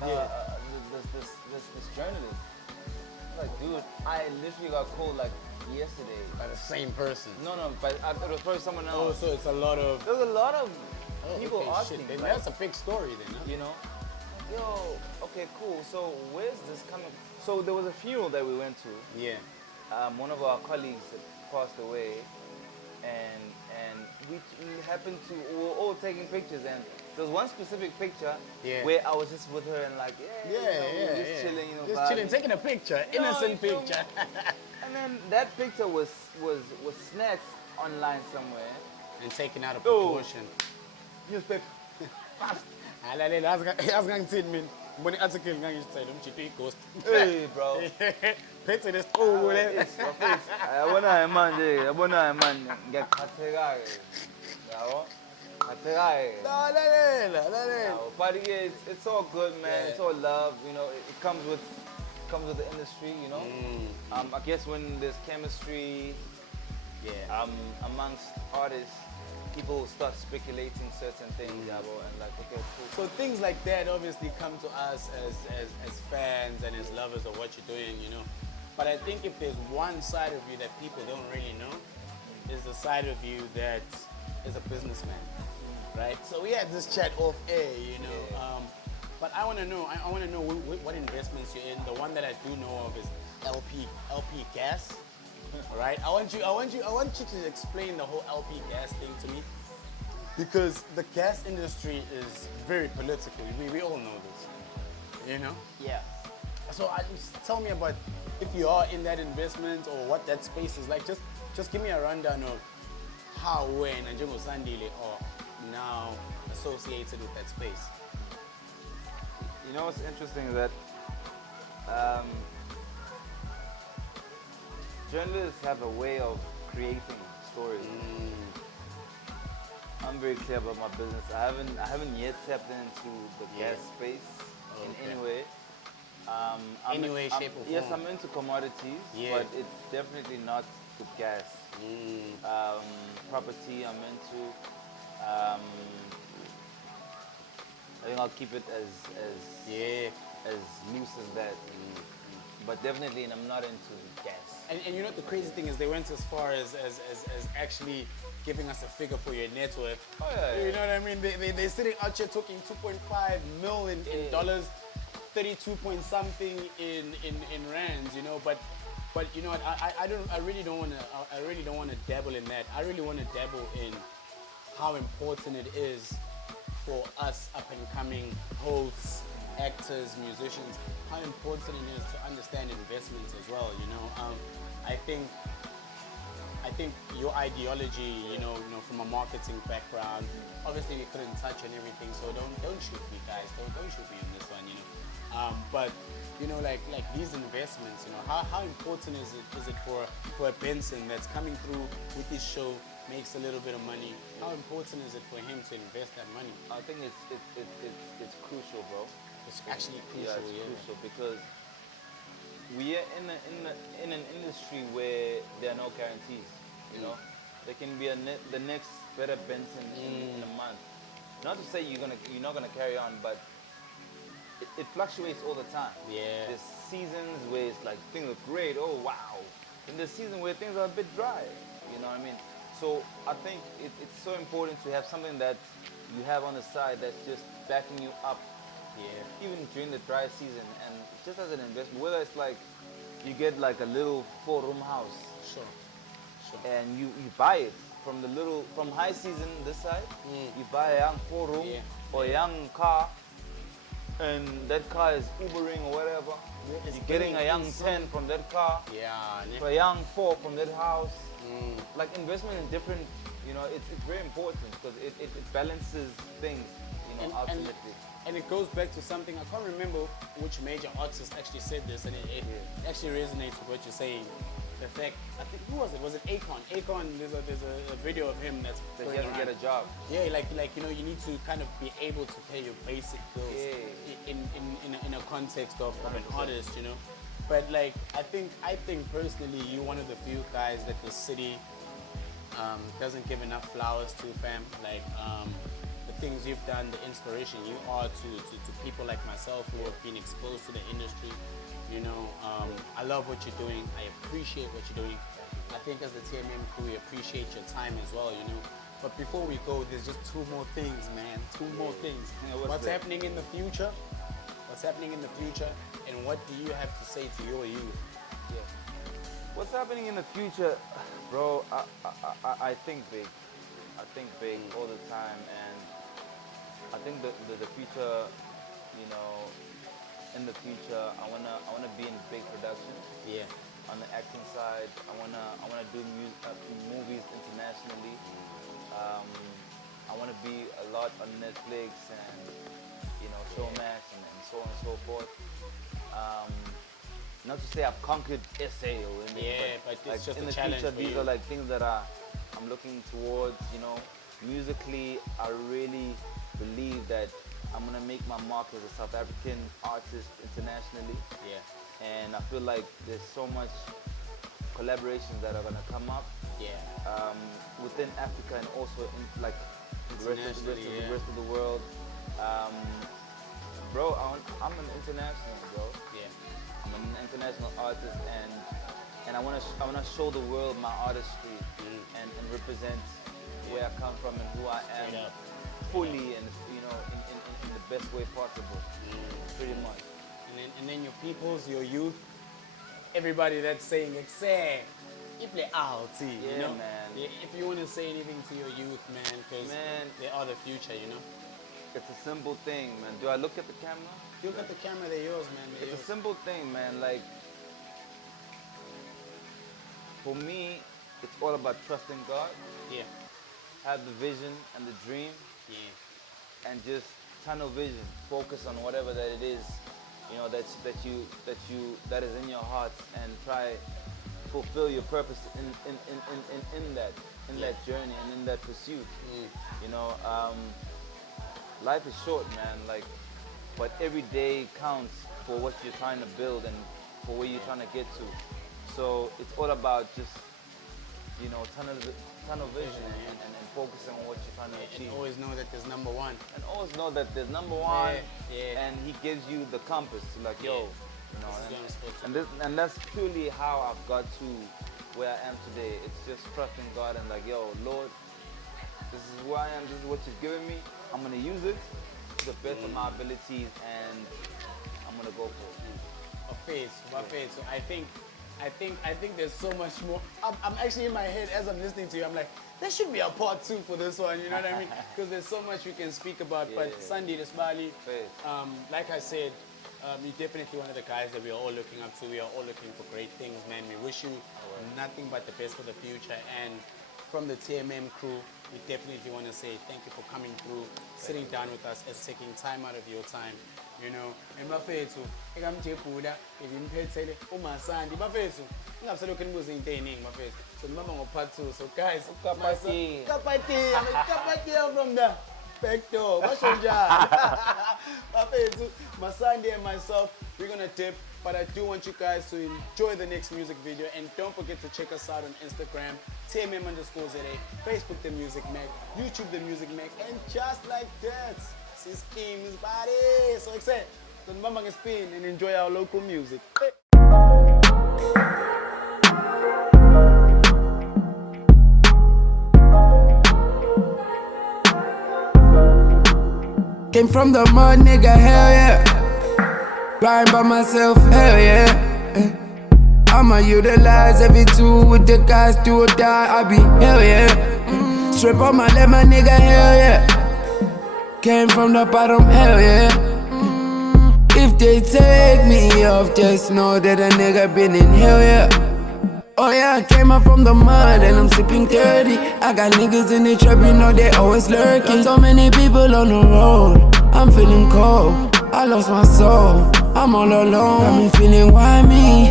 this journalist. I'm like, dude, I literally got called like yesterday. By the same person. No, but it was probably someone Oh, else. so it's a lot of There's a lot of people okay, asking. shit. Then like, that's a big story, then. Huh? you know, yo, okay, cool. So where's this coming? So there was a funeral that we went to. Yeah. One of our colleagues had passed away, and we happened to we were all taking pictures, and there was one specific picture Yeah. where I was just with her and like we were just chilling, Just chilling, vibing. taking a picture, You know, innocent you feel me? picture. And then that picture was snatched online somewhere. And taken out of Oh. proportion. Newspaper. Alalela, azingangithini mina. Ngibona i-article ngangishithela umjito ighost. Hey, bro. Phethe lesicuku le. Yabonayo manje ngiyaqhatheka-ke. Yabo? Qhatheka-ke. Lalela. But yeah, it's all good, man. Yeah. It's all love. You know, it comes with the industry. You know, I guess when there's chemistry, Yeah. amongst artists, people start speculating certain things, yabo, and like, okay, cool. So things like that obviously come to us as fans and as lovers of what you're doing, you know. But I think if there's one side of you that people don't really know, is the side of you that is a businessman, right? So we had this chat off air, you know. But I want to know, what investments you're in. The one that I do know of is LP gas. All right, I want you to explain the whole LP gas thing to me, because the gas industry is very political. We all know this, you know. Yeah. So tell me about if you are in that investment or what that space is like. Just give me a rundown of how, when, and Sandile are now associated with that space. You know what's interesting is that journalists have a way of creating stories. I'm very clear about my business. I haven't yet tapped into the gas space in any way. Any way, shape, or Yes, form. I'm into commodities, Yeah. but it's definitely not with gas. Property, I'm into. I think I'll keep it as loose as that. But definitely, I'm not into gas. And you know what the crazy thing is, they went as far as actually giving us a figure for your net worth. Oh, yeah. You know what I mean? They're sitting out here talking 2.5 million in dollars, 32 point something in rands. You know, but you know what? I really don't want to dabble in that. I really want to dabble in how important it is for us up and coming hosts, actors, musicians, how important it is to understand investments as well. You know, I think your ideology, you know, from a marketing background, obviously we couldn't touch on everything, so don't shoot me, guys. Don't shoot me in this one, you know. But you know, like these investments, you know, how important is it for a Benson that's coming through with this show, makes a little bit of money? How important is it for him to invest that money? I think it's crucial, bro. It's actually crucial, Yeah, it's crucial because we are in an industry where there are no guarantees. You know, there can be the next better Benson in a month. Not to say you're not gonna carry on, but it fluctuates all the time. Yeah. There's seasons where it's like things look great. Oh wow. And there's seasons where things are a bit dry. You know what I mean? So I think it's so important to have something that you have on the side that's just backing you up. Yeah. Even during the dry season, and just as an investment, whether it's like you get like a little 4-room house Sure. and you buy it from high season this side, you buy a young 4-room or a young car, and that car is Ubering or whatever. You're getting a young 10 from that car, for a young 4 from that house. Like investment in different, it's very important because it balances things, ultimately. And it goes back to something, I can't remember which major artist actually said this, and it actually resonates with what you're saying. The fact, I think, who was it? Was it Akon? Akon, there's a video of him that's That he doesn't get a job. Yeah, you need to kind of be able to pay your basic bills in a context of an artist, But like, I think personally, you're one of the few guys that the city doesn't give enough flowers to, fam. Like, the things you've done, the inspiration you are to people like myself who have been exposed to the industry. I love what you're doing. I appreciate what you're doing. I think as the TMM crew, we appreciate your time as well, But before we go, there's just two more things, man. Two more things. What's happening in the future? What's happening in the future? And what do you have to say to your youth? Yeah. What's happening in the future, bro? I think big. I think big all the time, and I think the future, in the future, I wanna be in big productions. Yeah. On the acting side, I wanna do movies internationally. I wanna be a lot on Netflix and Showmax and so on and so forth. Not to say I've conquered SA or anything, but like it's just in a the challenge future, for these you. are like things that I'm looking towards. Musically, I really believe that I'm gonna make my mark as a South African artist internationally. Yeah. And I feel like there's so much collaborations that are gonna come up. Yeah. Within Africa and also in like the rest of the world. Bro, I'm an international, bro. Yeah. I'm an international artist, and I wanna show the world my artistry and represent where I come from and who I am fully and in the best way possible. Pretty much. And then your peoples, your youth, everybody that's saying excel, you play out, man. If you want to say anything to your youth, man, because they are the future, It's a simple thing, man. Do I look at the camera? You look at the camera, they're yours, man. It's a simple thing, man. Like, for me, it's all about trusting God. Yeah. Have the vision and the dream. Yeah. And just tunnel vision. Focus on whatever that it is, that is in your heart, and try fulfill your purpose in that journey and in that pursuit. Life is short, man. Like, but every day counts for what you're trying to build and for where you're trying to get to. So it's all about just tunnel vision and focusing on what you're trying to achieve. And always know that there's number one. And always know that there's number one, Yeah. and he gives you the compass. Like, yo, This is and that's purely how I've got to where I am today. It's just trusting God and like, yo, Lord, this is who I am. This is what you've given me. I'm gonna use it to the best of my abilities, and I'm gonna go for it. So I think there's so much more. I'm actually in my head as I'm listening to you. I'm like, there should be a part 2 for this one. You know what I mean? Because there's so much we can speak about. But Sandile Mfusi, like I said, you're definitely one of the guys that we are all looking up to. We are all looking for great things, man. We wish you nothing but the best for the future. And from the TMM crew, we definitely want to say thank you for coming through, sitting down with us, and taking time out of your time. And bafethu ekamjebhula ebimpethele uMasandi bafethu ingabuselokhu nibuza into eziningi bafethu. So nibamba ngo-part 2. So guys, kapati from the back door. Basho njani? Bafethu, Masandi and myself, we're gonna dip. But I do want you guys to enjoy the next music video, and don't forget to check us out on Instagram, TMM_ZA, Facebook The Music Mag, YouTube The Music Mag, and just like that, sis Kim's body. So excited. So nibamba ngespin and enjoy our local music. Came from the mud, nigga, hell yeah. Grind by myself, hell yeah. I'ma utilize every tool with the guys do or die. I be hell yeah. Strip on my leg, my nigga, hell yeah. Came from the bottom, hell yeah. If they take me off, just know that a nigga been in hell yeah. Oh yeah, I came up from the mud and I'm sipping dirty. I got niggas in the trap, you know they always lurking. So many people on the road, I'm feeling cold. I lost my soul, I'm all alone. Got me feeling why me?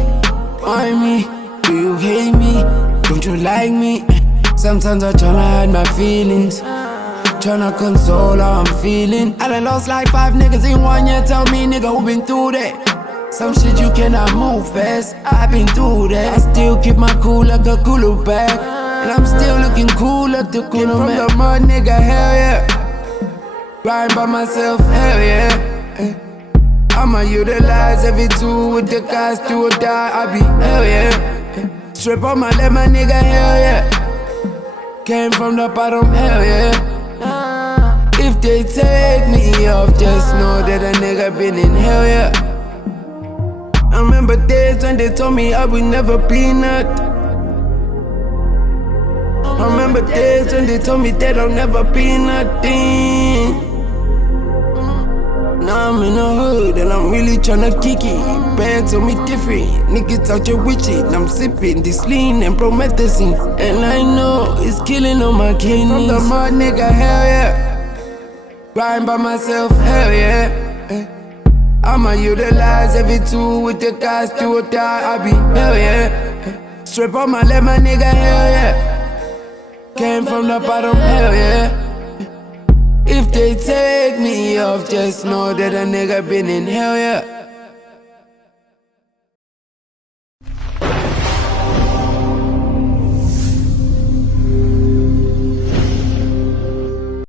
Why me? Do you hate me? Don't you like me? Sometimes I tryna hide my feelings, tryna console how I'm feeling. I done lost like 5 niggas in 1 year. Tell me nigga who been through that. Some shit you cannot move fast. I been through that. I still keep my cool like a cooler bag, and I'm still looking cool at the cooler from the mud, nigga, hell yeah. Riding by myself, hell yeah. I'ma utilize every tool with the guys do or die. I be hell yeah. Strip on my leg, my nigga, hell yeah. Came from the bottom, hell yeah. If they take me off, just know that a nigga been in hell yeah. I remember days when they told me I would never be nothing. I remember days when they told me that I'll never be nothing. Now I'm in the hood and I'm really tryna kick it. Bags on me different, niggas out here with it. I'm sipping this lean and promethazine, and I know it's killing all my kidneys. From the mud, nigga, hell yeah. Riding by myself, hell yeah. I'ma utilize every tool with the guys do or die. I be hell yeah. Strip on my leg, my nigga, hell yeah. Came from the bottom, hell yeah. If they take me off, just know that a nigga been in hell yeah.